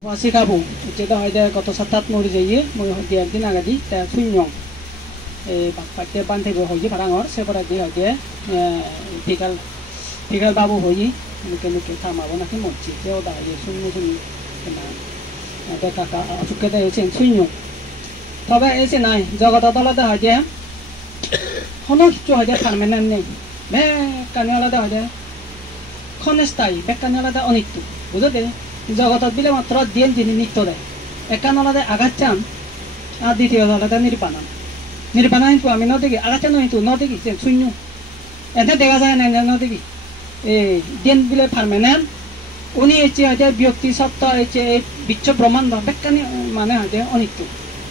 Masih kabu, itu ada kota setat mau dijadi, mau dia di nagadi, tapi sunyong. Pakai pantai bohoji parangor, seperti dia, tinggal babu hoji, mungkin sama apa nanti mochi, dia udah ada sunyong, ada kakak, suka ada yang sunyong. Tapi esi naik, jaga total ada aja, honos tu aja permanen nih, kanyal ada aja, konestai, kanyal ada onitu, betul deh. জগতত বিলে মাত্র দিন যিনি নিত্য দেয় একান আলাদা আগাচ্ছান আর দ্বিতীয় আলাদা নির্বাণন নির্বাণন কিন্তু আমি ন দেখি আগাচ্ছান কিন্তু ন দেখি শূন্য এতে দেখা যায় না ন দেখি এই দিন বিলে পারমানেন্ট উনি এসে হয়তো ব্যক্তি সত্তা এসে এই বিশ্ব ব্রহ্মাণ্ড বেকানি মানে হয়তো অনিত্য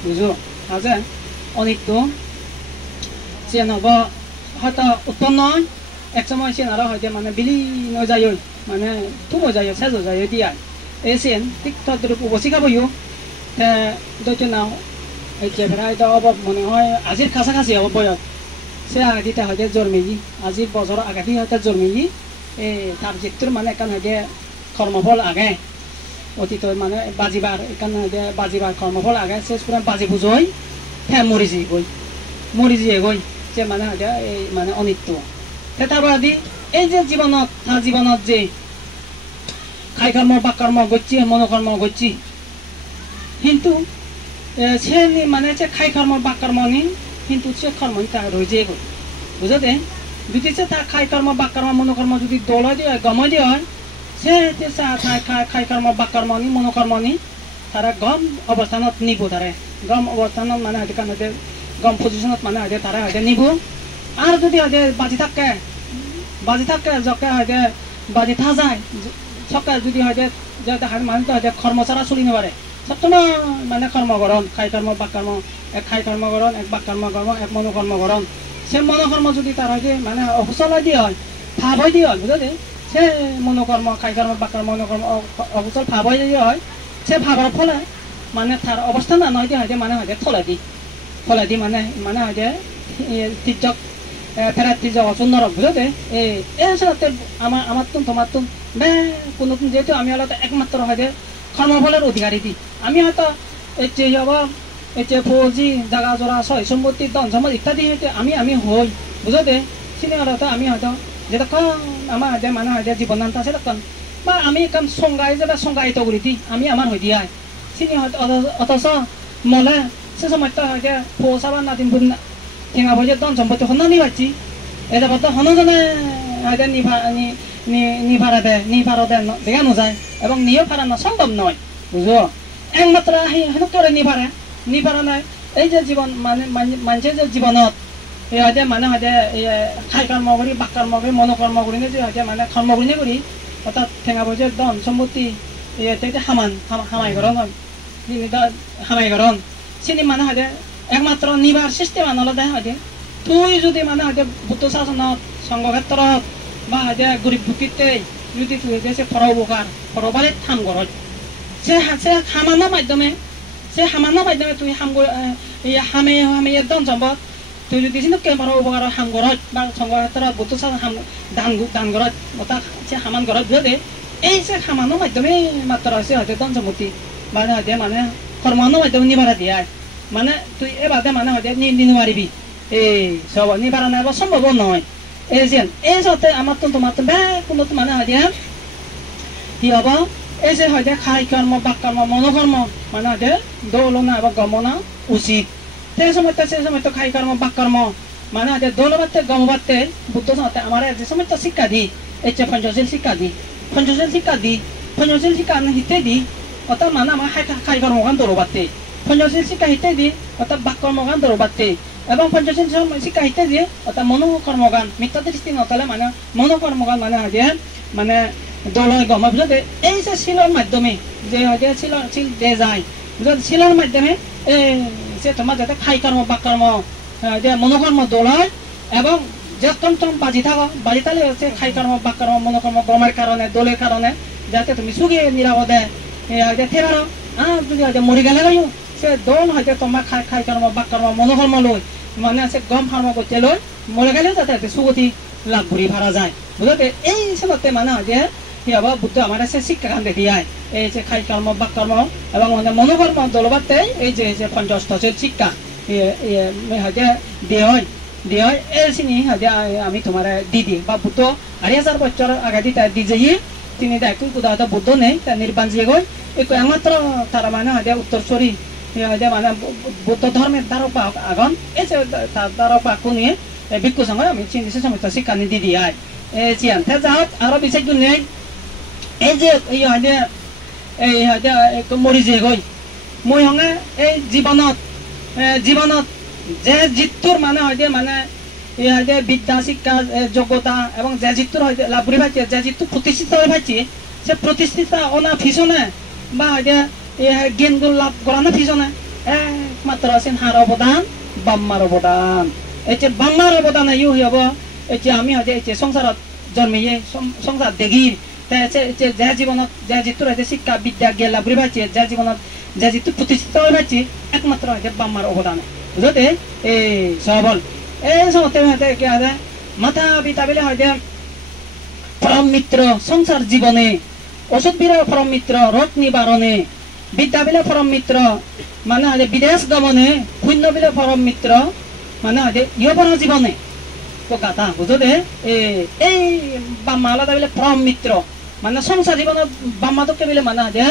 বুঝো আছে অনিত্য সে নব হয়তো উৎপন্ন হয় এক সময় সে আরো হয়তো মানে বিলীন যায় মানে তুমো যায় শেষ যায় দিয়া Asian, TikTok terus ubah boyu, dojo nau, berai do abab mana hoy, azir kasa kasi abab boyot, saya agak kita hanya jormiji, azir bosor agak dia hanya jormiji, target tur mana kan hanya kormopol agak, waktu itu mana bajibar, kan hanya bajibar kormopol agak, saya sekarang baji bujoi, murizi goy, saya mana hanya mana onitu, tetapi di jibanot, jibanot je. খাই কর্ম বা কর্ম করছি মনোকর্ম করছি কিন্তু সে মানে যে খাই কর্ম বা কর্ম নি কিন্তু সে কর্ম তা রয়েছে বুঝতে যদি সে তা খাই কর্ম বা কর্ম মনোকর্ম যদি দল দিয়ে গম দিয়ে হয় সে খাই কর্ম বা কর্ম নি মনোকর্ম নি তারা গম অবস্থানত নিব তারা গম অবস্থানত মানে হয়তো কারণ গম পজিশনত মানে হয়তো তারা হয়তো নিব আর যদি হয়তো বাজি থাকে যকে হয়তো বাজি থা যায় সকাল যদি হয়তো মানুষ হয়তো কর্মচারা চলি নপারে সবসময় মানে কর্মকরণ খাই কর্ম বাক কর্ম এক খাই কর্মকরণ এক বাক কর্মকর্ম এক মনোকর্মকরণ সে মনোকর্ম যদি তার হয়তো মানে অকুশল দিয়ে হয় ভাব হয়ে দিয়ে হয় বুঝলি সে মনোকর্ম খাই কর্ম বাক কর্ম মনোকর্ম অকুশল ভাব হয়ে দিয়ে হয় সে ভাবের ফলে মানে তার অবস্থা না নয় দিয়ে হয়তো মানে হয়তো ফলে দি মানে হয়তো তির্যক ফেরার তির্যক অচুন্ন রক বুঝলি এই সাথে আমার তোমার কোনো যেহেতু আমি হলো একমাত্র হয়তো কর্মফলের অধিকারী দিই আমি হয়তো ফৌজি জাগা জোড়া সয় সম্পত্তি ধন সম্পদ ইত্যাদি হয়তো আমি হই বুঝতে চিনি হয়তো আমি হয়তো যেরকম আমার হয়তো মানে হয়তো জীবনান্ত আছে তখন বা আমি কাম সংজ্ঞায়িত বা সংজ্ঞায়িত করে দিই আমি আমার হয়ে দিয়ে চিনি হয়তো অথচ মলে সে সময় তো হয়তো ফৌসা বা নাদিন ঠেঙা ভোজের ধন সম্পত্তি হন্না নি পাচ্ছি এটা বলতে হনজনে হয়তো নিভাড়া দেয় দেখা নোযায় এবং নিয়েও ফারানো সম্ভব নয় বুঝো একমাত্র হেনক করে নিভাড়া নাই এই যে জীবন মানে মানুষের যে জীবনত হয়তো মানে হয়তো খাই কর্ম করি বাক কর্ম করি মনোকর্ম করি যে হয়তো মানে কর্ম করি অর্থাৎ ঠেঙা বসে ধন সম্পত্তি হামাইকরণ চিনি মানে হয়তো একমাত্র নিভার সিস্টেম আনলে হয়তো তুই যদি মানে হয়তো বুদ্ধ শাসনত সংঘক্ষেত্ৰত বা হয়তো গরিব দুঃখিতে যদি তুই সে ফরবারে থাম করো সে হামানোর মাধ্যমে তুই হামে একদম সম্ভব তুই যদি কিন্তু উপকার হাম করো বা সংঘক্ষেত্ৰত বুদ্ধ শাসন দান করো অর্থাৎ সে হামান করো বুঝতে এই যে হামানোর মাধ্যমে মাত্র আছে হয়তো ধন সম্পত্তি মানে হয়তো মানে কর্মানোর মাধ্যমে নিভাড়া দিয়া মানে তুই এবারে মানে হয়তো নিবারিবি সব নিবারা নাই বা সম্ভব নয় এই সাথে আমার তোমার কোনো মানে হয় কি হব এই যে হয়তো খাই কর্ম বাক কর্ম মনোকর্ম মানে হয়তো দৌলনা বা গমনা উচিত সেই সময় তো খাই কর্ম বাক কর্ম মানে হয়তো দৌলবাতে গমবাতে বুদ্ধ সাথে আমার যে সময় তো শিক্ষা দি পঞ্চশীল শিক্ষা দি হিতে দি অর্থাৎ মানে আমার খাই কর্মগান দৌলবাতে পঞ্চশীল শিক্ষা হিতে দি অর্থাৎ বাক কর্মগান দৌলবাতে এবং পঞ্চশীল শিক্ষা হিতে দিয়ে অর্থাৎ মনোকর্মগান মিথ্যা দৃষ্টি নতলে মানে মনোকর্মগান মানে হয়তো মানে দৌলয় গম বুঝতে এই যে শিলৰ মাধ্যমে যে হয়তো শিল দিয়ে যায় বুঝতে শিলৰ মাধ্যমে সে তোমার যাতে খাই কর্ম বাক কর্ম মনোকর্ম দৌলয় এবং যখন তুমি বাজি থাকলে হচ্ছে খাই কর্ম বাক কর্ম মনোকর্ম গমের কারণে দোলের কারণে যাতে তুমি সুখে নিরাপদে থেবারো যদি হয়তো মরি গেলে সে দোল হয়তো তোমার খাই কর্ম বাক কর্ম মনোকর্ম লই মানে আছে গম ফার্ম করতে লই মরে গেলেও যাতে সুগতি লাভ করি ভাড়া যায় বুঝতে এই হিসাবে মানে হয় যে হিয়াবা বুদ্ধ আমার সে শিক্ষা খান দেখিয়ায় এই যে খাই কর্ম বাক কর্ম এবং মনোকর্ম দলবাতে এই যে পঞ্চস্তর শিক্ষা হয়তো দিয়ে হয় এই চিনি হয়তো আমি তোমার দিদি বা বুদ্ধ 2,000 বছর আগে দিতে দি যাই তিনি দেখো হয়তো বুদ্ধ নেই তা নির্বাণ যে গই একমাত্র তারা মানে হয়তো উত্তরস্বরী মানে বুদ্ধ ধর্মের দ্বারা আগন এই যে দ্বারা পাকু নিয়ে ভিক্ষু সঙ্গে আমি চিনি সমস্ত শিক্ষা নিদি দিয়ে চিয়ান যা হোক আরো বিষয় নেই এই যে হয়তো মরি যে গই মই সঙ্গে এই জীৱনত যে জিতুর মানে হয়তো মানে বিদ্যা শিক্ষা যোগ্যতা এবং যে জিতুর হয়তো লাভ করে পাইছে যে জিতু প্রতিষ্ঠিত হয়ে পাইছে সে প্রতিষ্ঠিত অনা পিছনে বা হয়তো জ্ঞানগুলো লাভ করা না পিছনে একমাত্র আছেন হার অবদান বাম্মার অবদান এই যে বাম্মার অবদান ইউ হব এই যে আমি হয়তো এই যে সংসারত জন্মিয়ে সংসার দেখি যে জীবনত যে জিতুর হয়তো শিক্ষা বিদ্যা জ্ঞান লাভ করে পাইছে যে জীবনত যে জিতু প্রতিষ্ঠিত হয়ে পাইছে একমাত্র হয়তো বাম্মার অবদান বুঝতে এই সবল এই সমস্ত হয়তো কি আছে মাথা পিতা বলে হয়তো পরম মিত্র সংসার জীবনে ওষুধ বিরা পরম মিত্র রোগ নিবারণে বিদ্যা বিলে পরম মিত্র মানে হয়তো বিদেশ গমনে পুণ্য বিলে পরম মিত্র মানে হয়তো ইহপর জীবনে তো কথা বুঝতে এই বাম্মা আলাদা বিলে পরম মিত্র মানে সংসার জীবনত বাম্মাদকে বিলে মানে হয়তো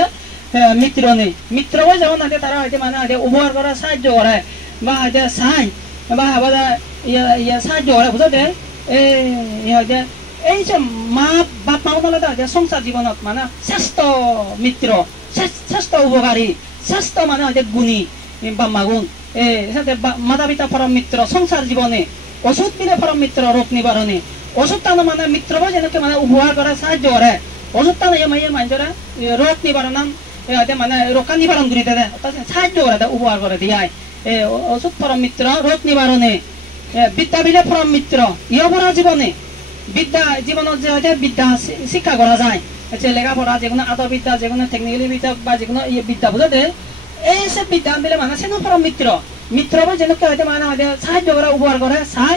মিত্র নেই মিত্র হয়ে যেমন হয়তো তারা হয়তো মানে হয়তো উপহার করা সাহায্য করে বা হয়তো সাহায্য বা সাহায্য করে বুঝতে হয়তো এই যে মা বাপ মা আলাদা হয়তো সংসার জীবনত মানে শ্রেষ্ঠ মিত্র শ্রেষ্ঠ উপকারী শ্রেষ্ঠ মানে হয়তো গুণী বাম্মা গুণ মাতা পিতা পরম মিত্র সংসার জীবনে ওষুধ দিলে পরম মিত্র রোগ নিবারণে ওষুধ টানো মানে মিত্র যেনেকে মানে উপহার করে সাহায্য করে ওষুধ টানো মানুষরা রোগ নিবারণ মানে রোগা নিবারণ করে দেয় সাহায্য করে দেয় উপহার করে দিয়ে ওষুধ পরম মিত্র রোগ নিবারণে বিদ্যা বিলে পরম মিত্র ইহপরা জীবনে বিদ্যা জীবনত যে হয়তো বিদ্যা শিক্ষা করা যায় লেখাপড়া যেকোনো আদর বিদ্যা যেকোনো টেকনিক্যালি বিদ্যা বা যেকোনো বিদ্যা বুঝতে এই সব বিদ্যা দিলে মানে সে পরম মিত্র যেনেকে হয়তো মানে হয়তো সাহায্য করে উপহার করে চাই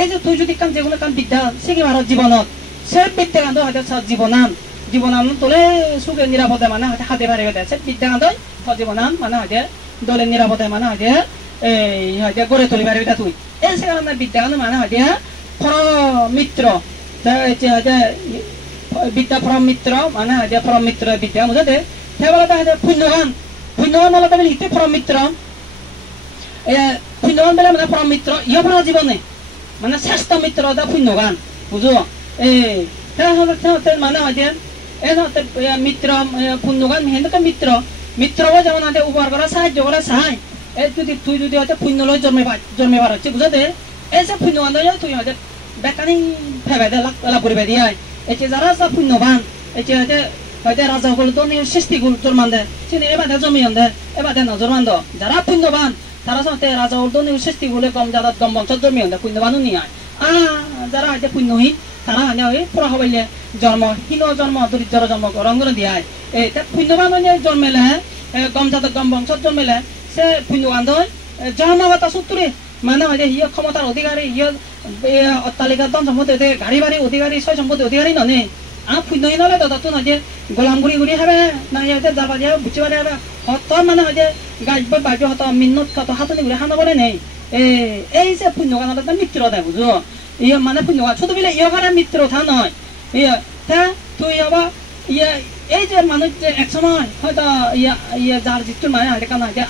এই যে তুই যদি কাম যেকোনো কাম বিদ্যা শিখিবার জীবনত সে বিদ্যা কান্দ হয়তো জীবনান তোলে সুখে নিরাপদে মানে হয়তো হাতে পারিবে দেয় সে বিদ্যা কান্দ জীবনান মানে হয়তো দলে নিরাপদে মানে হয়তো এই হয়তো গড়ে তুলি পারিবে তুই এই সে কারণে বিদ্যা কান্দ মানে হয়তো পরম মিত্র হয়তো বিদ্যা পরম মিত্র মানে হয়তো পরম মিত্র বিদ্যা বুঝতে সেবেলাতে হয়তো পুণ্যগান বলতে বলে ইতে পরম মিত্র পুণ্যগান বলে মানে পরম মিত্র ইহপরা জীবনে মানে শ্রেষ্ঠ মিত্র পুণ্যগান বুঝো মানে হয়তো মিত্র পুণ্যগান হেনকে মিত্র যেমন হয়তো উপহার করা সাহায্য করা সাহায্য তুই যদি হয়তো পুণ্য লয় জন্মেবার হচ্ছে বুঝতে এই যে পুণ্যগান তুই হয়তো বেকানি ফেবে লাভ করিবে দিয়ে এই যে যারা পুণ্যবান এই যে হয়তো রাজা সকল তো সৃষ্টি গুল জন্মান দেয় চিনি এবারে জমিয়ন দেয় এবারে নজরমান দ যারা পুণ্যবান তারা সাথে রাজা সকল তো সৃষ্টি গুলে গম জাদাত গম বংশ জমিয়ন দেয় পুণ্যবানও নিয়ে যারা হয়তো পুণ্যহীন তারা হয় পুরা হবাইলে হীন জন্ম দরিদ্র জন্ম রঙ্গন দিয়ে এই পুণ্যবান জন্মেলে গম জাদাত গম বংশ জন্মেলে সে পুণ্যবান দয় জন্মগত সূত্রে মানে হয়তো হিয় ক্ষমতার অধিকারী হিয় অট্টালিকা ধন সম্পত্তি গাড়ি বাড়ি অধিকারী ছয় সম্পত্তি অধিকারী ননে পুণ্যহীন হলে তত নদী গোলাম ঘুরি হবে না হয়তো যাবা দিয়ে বুঝি পারে হবে হত মানে হয়তো গাছ বাইবে হত মিন্নত কত হাতনি ঘুরে হানা বলে নেই এই যে পুণ্যগান হলে মিত্র দেয় বুঝো মানে পুণ্যগান ছোট বিলে ইয়গারে মিত্র থা নয় তুই আবার এই যে মানুষ যে এক সময় হয়তো যার জিতুর মানে হয়তো কারণ হয়তো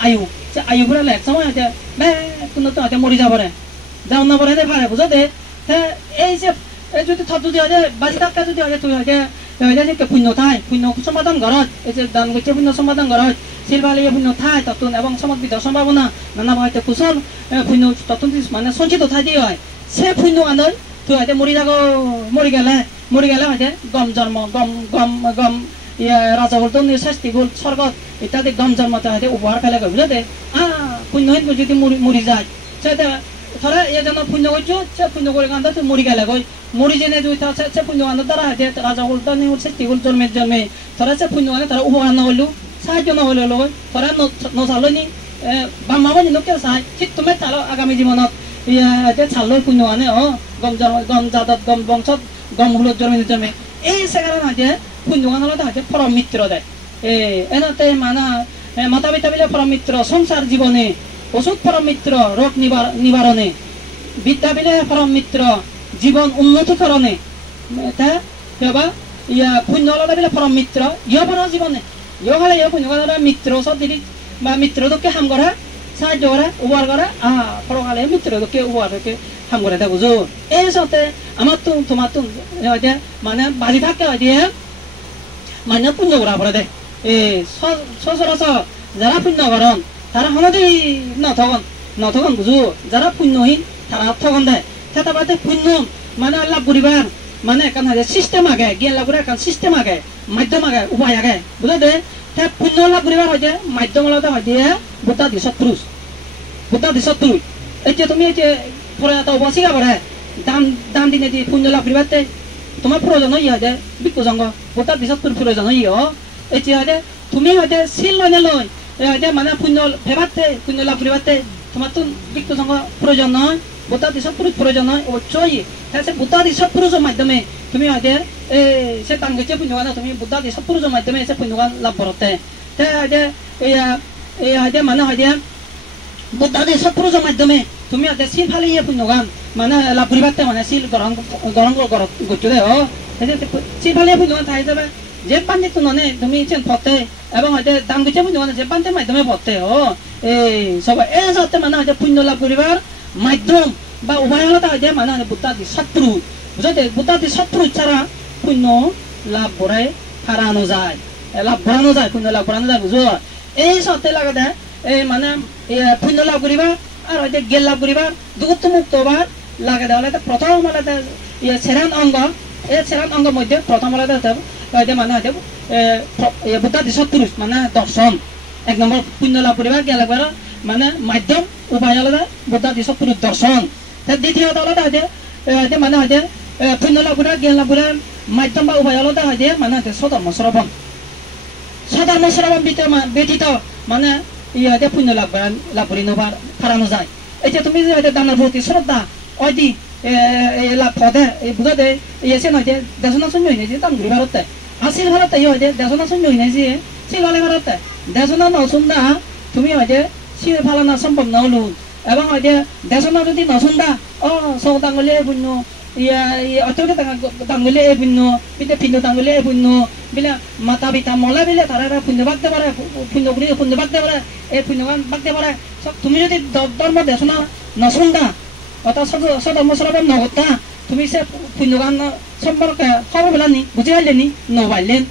আয়ু ঘুরালে এক সময় হয়তো কোনো তো হয়তো মরি যাবরে যাও না বলে পারে বুঝো দে এই যে যদি থর যদি হয়তো বাজি টাকা যদি হয়তো তুই হয়তো পুণ্য থাই পুণ্য সমাধান ঘরত এই যে দান করছে পুণ্য সমাধান ঘরত শিলবালি পুণ্য থাই ততুন এবং সমাজবিদ সম্ভাবনা নানা হয়তো কুশল পুণ্য ততুন মানে সঞ্চিত থাই দিয়ে হয় সে পুণ্য আনন্দ তুই হয়তো মরি গেলে হয়তো গম জন্ম গম রাজা বলতো শাস্তি গোল স্বর্গত ইত্যাদি গম জন্মতে হয়তো উপহার ফেলে গই বুঝতে পুণ্যহীন যদি মরি যায় সেটা ধরে এ যেন পুণ্য করছো সে পুণ্য করে কান্দা তুই মরি গেলে গই মরি জেনে তুই সে পুণ্য কান্দার দ্বারা হয়তো রাজা বলতো শাস্তি গোল জন্মে ধরে সে পুণ্য কান্দে তারা উপহার না হইলো সাহায্য না হইলো লই ধরে নচালো নি বাম্মা বানি নকে চাই ঠিক তুমি তার আগামী জীবনত ছাড়লো পুণ্য কানে গম জাদত গম বংশত গম হুলত জন্মে এই সে কারণ হয়তো পুণ্যগান হলো হচ্ছে পরম মিত্র দেয় এনাতে মানা মাতা পিতা বিলে পরম মিত্র সংসার জীবনে ওষুধ পরম মিত্র রোগ নিবারণে বিদ্যা বিলে পরম মিত্র জীবন উন্নতিকরণে তা কেবা ইয়া পুণ্য হলো বিলে পরম মিত্র ইয় পর জীবনে ইয় হলে ইয় পুণ্যগান মিত্র সব দিদি বা মিত্র দুঃখে হাম করা সাহায্য করা উপহার করা পরকালে মিত্র দুঃখে উপহারকে হাম করে দেয় বুঝো এই সাথে আমার তো তোমার তো মানে বাড়ি থাকে হয় দিয়ে মানে পুণ্য করা পড়ে দেয় সচরাচর যারা পুণ্য করেন তারা হনদেই নথগন বুঝো যারা পুণ্যহীন তারা ঠগন দেয় তাতে পুণ্য মানে লাভ করিবার মানে একান হাজার সিস্টেম আগে জ্ঞান লাভ করে একান সিস্টেম আগে মাধ্যম আগে উপায় আগে বুঝলো দে পুণ্য লাভ করিবার হয় যে মাধ্যম আলাদা হয় দিয়ে বুদ্ধা দি সৎপুরুষ এতিয়া তুমি এই যে পরে এত বসিকা পড়ে দাম দিনে দি পুণ্য লাভ করিবাতে তোমার প্রয়োজন হই হয় যে বিক্ষু সংঘ বুদ্ধা দি সৎপুরুষ প্রয়োজন হই এতিয়া হয় তুমি হয়তো শিল লয় হয়তো মানে পুণ্য ভেবাতে পুণ্য লাভ করিবাতে তোমার তো বিক্ষু সংঘ প্রয়োজন নয় বুদ্ধা দি সৎপুরুষ প্রয়োজন নয় অবশ্যই সে বুদ্ধা দি সৎপুরুষের মাধ্যমে তুমি হয়তো সে তাঙ্গেছে পুণ্যগান তুমি বুদ্ধা দি সৎপুরুষের মাধ্যমে সে পুণ্যগান লাভ করতে হয়তো হয়তো মানে হয়তো বুদ্ধা দি সৎপুরুষের মাধ্যমে তুমি হয়তো শিল ফালিয়ে পুণ্যগান মানে লাভ করিবাতে মানে শিল গ্রহণ করছো দে শিল ফালিয়ে পুণ্যগান থাই যাবে যে পান্ডিত ননে তুমি চেন ফতে এবং হয়তো দাম গেছে পুণ্যগান যে পান্ডের মাধ্যমে ফতে এই সবাই এই সাথে মানে হয়তো পুণ্য লাভ করিবার মাধ্যম বা উপায় হলো হয়তো মানে বুদ্ধা দি সৎপুরুষ বুঝতে বুদ্ধা দি সৎপুরুষ ছাড়া পুণ্য লাভ করাই হারানো যায় পুণ্য লাভ করানো যায় বুঝো এই সাথে লাগে দেয় এই মানে পুণ্য লাভ করিবা আর হয়তো জ্ঞান লাভ করিবার দুঃখ মুক্ত হবার লাগে দেওয়া প্রথম হলে সেরান অঙ্গ এই সেরান অঙ্গের মধ্যে প্রথম হলে হয়তো মানে হয়তো বুদ্ধা দি সৎপুরুষ মানে দর্শন এক নম্বর পুণ্য লাভ করিবা জ্ঞান লাভ করার মানে মাধ্যম উপায় আলাদা বুদ্ধা দি সৎপুরুষ দর্শন দ্বিতীয়ত আলাদা হয়তো মানে হয়তো পুণ্য লাভ করা জ্ঞান লাভ করার মাধ্যম বা উপায় আলাদা হয়তো মানে হয়তো সধর্ম শ্রবণ ব্যতীত মানে হয়তো পুণ্য লাভ করি নবার হারানো যায় এটা তুমি যে হয়তো দানার প্রতি শ্রদ্ধা অদি লাভ পদে বুঝা দে এসে নয় দেশনা শূন্য হয়ে যে দাম ঘুরি ভারতে আসিল ভারতে হয়তো দেশনা শূন্য হয়ে যে সিলভালে ভারতে দেশনা নসুন্দা তুমি হয়তো সিল ফালানা সম্ভব নহলু এবং হয়তো দেশনা যদি নসুন্দা সৌ দাঙ্গলিয়ে পুণ্য অত্যন্ত দাঙ্গলি এই পুণ্য পিঠে পিণ্ড দাঙ্গলি এই পুণ্য বিলে মাতা পিতা মলা বিলে তারা পুণ্য বাগতে পারে পুণ্য বাগতে পারে এই পুণ্যগান বাগতে পারে তুমি যদি ধর্ম দেশনা নসুন্দা অর্থাৎ সধর্ম শ্রবণ নগতা তুমি সে পুণ্যগান সম্পর্কে খবর পেলানি বুঝে পারলেনি নবাইলেন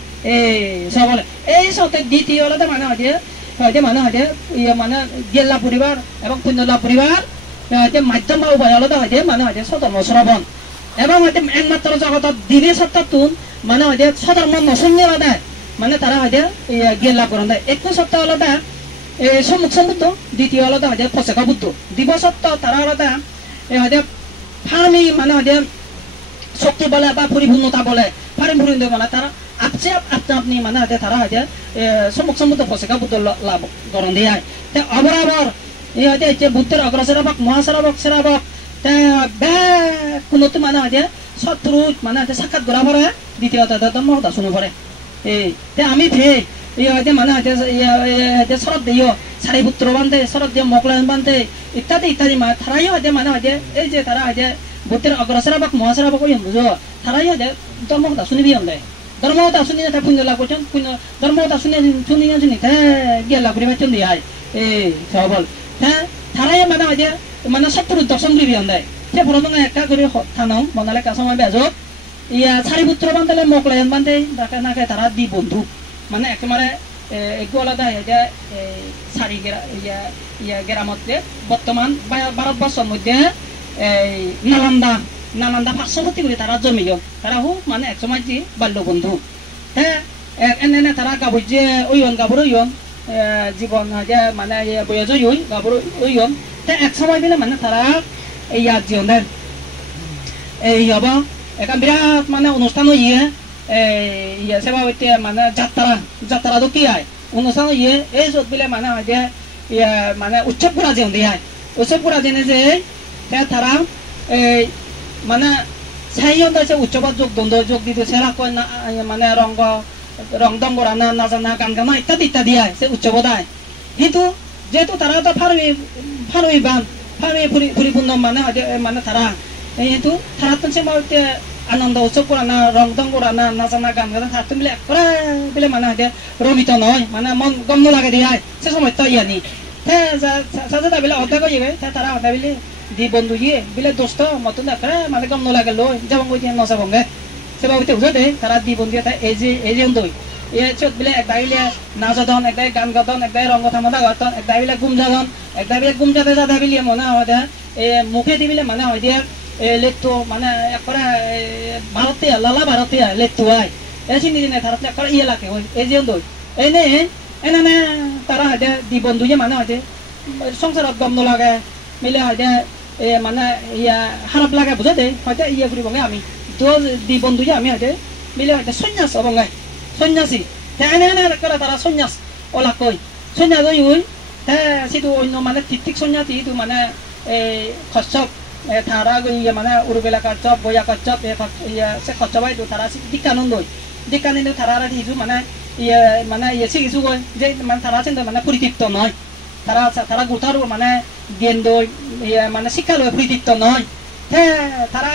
সবলে এই সাথে দ্বিতীয় হলে মানে হয়তো মানে হয়তো মানে জ্ঞান লাভ করিবার এবং পুণ্য লাভ করিবার মাধ্যম বা উপায় হলে হয়তো মানে হয়তো সধর্ম শ্রবণ এবং হয়তো একমাত্র জগতত দিনে সত্তাতুন মানে হয়তো সধর্ম নসঙ্গে হলে মানে তারা হয়তো জ্ঞান লাভ করেন একটু সত্তা হলে সম্মুখ বুদ্ধ দ্বিতীয় হলে হয়তো ফসেকা বুদ্ধ দিবসত্ব তারা হলে হয়তো ফার্মি মানে হয়তো শক্তি বলে বা পরিপূর্ণতা বলে পরিপূর্ণ বলে তারা আপনি মানে হয়তো তারা হয়তো সম্মুখ বুদ্ধ ফসেকা বুদ্ধ লাভ করেন দিয়ে অবরাবর হয়তো বুদ্ধের অগ্রসেরাবক মহাসেরাবক সেরাবক কোনো মানে হয়তো সৎপুরুষ মানে হয়তো সাক্ষাৎ করা পরে দ্বিতীয়ত ধর্ম শুনে পড়ে আমি হয়তো মানে হয়তো শরৎ দিও সারিপুত্র বান্ধে শরৎ দিয়ে মকলায়ন বান্ধে ইত্যাদি তারাই হয়তো মানে হয়তো এই যে তারা হয়তো বুদ্ধের অগ্রসেরাবক মহাসেরাবক বুঝো তারাই হয়তো ধর্ম কথা শুনিবি দেয় ধর্ম কথা শুনি পুণ্য লাভ করছেন ধর্ম কথা শুনি জ্ঞান লাভ করি পাচ্ছেন দিয়ে সবল তারাই মানে হয়তো মানে সৎপুরুষ দর্শন করিবি দেয় সে প্রথমে একটা করে থানাও বনালে কাসময় বেজত সারিপুত্র বান্ধলে মকলায়ন বান্ধে নাকে তারা দি বন্ধু মানে একেবারে একটু আলাদা হয়ে যায় সারি গ্রামতে বর্তমান ভারতবর্ষের মধ্যে নালন্দা পার্শ্ববর্তী করে তারা জমি তারা হোক মানে এক সময় যে বাল্য বন্ধু এনে তারা গাবুর যে ওইন গাবুর ওইন জীবন মানে বয়স ওই গাবুর ওইন এক সময় দিলে মানে তারা ইয়াত জীবন দেন এই হব এখন বিরাট মানে অনুষ্ঠান সেবা মানে যাত্রা তো কি হয় অনুষ্ঠান এই চোখ বিলে মানে হয় যে মানে উৎসৱ পুরা যেন দিয়ে উৎসৱ পুরা জেনে যে তারা মানে 사이온다 제 우쩌바 족동도 족디도 세라고 나 মানে রংদং করা না না জানা গান গানা ইত্যাদি ইত্যাদি আয় সে উচ্চবোধায় কিন্তু যেহেতু তারা তো ফারুই বান ফারুই পরিপূর্ণ মানে মানে তারা কিন্তু তারা তো সে আনন্দ উৎসব করা না রংদং করা না না জানা গান গানা তারা তো মিলে একরা বলে মানে রমিত নয় মানে মন গম লাগে দিয়ে সে সময় তো ইয়ানি সাজা দাবিলে অর্ধেক হয়ে গেছে তারা দাবিলে di bondu ye bile dosto motun da kara mane gam no la galo jabang go jen no sa bonge seba uti uzade tara di bondu ta eje ondoi e chot bile ek daile nazadon ek dai gan gadon ek dai rong thamada gaton ek daile gumjadon ek daile gumjade ja dabile mona hoda e mukhe dibile mane hoide e letto mane ekara bharatiya lala bharatiya letto ai e chini dine tharate ekara iye lake hoi eje ondoi ene na tara hade di bondu ye mane hoide সংসার গম no লাগে মিলে হয়তো মানে ইয়া খারাপ লাগে বুঝাতে হয়তো ইয়ে করি বঙ্গে আমি তো দি বন্ধু যে আমি হয়তো মিলে হয়তো সন্ন্যাস বঙ্গে সন্ন্যাসী এনে এনে করে তারা সন্ন্যাস ওলা কই সন্ন্যাস ওই সেটু অন্য মানে ঠিক সন্ন্যাসী তো মানে খচ্চপ তারা ইয়ে মানে উরুবেলা কাচ্চপ বয়া কাচ্চপ সে খচ্চপাই তো তারা দীক্ষানন্দ তারা দিছু মানে ইয়ে শিখিছু গই যে মানে তারা চিন্তা মানে পরিতৃপ্ত নয় তারা গোটার মানে জ্ঞান মানে শিক্ষা লয় পরিতৃপ্ত নয় তারা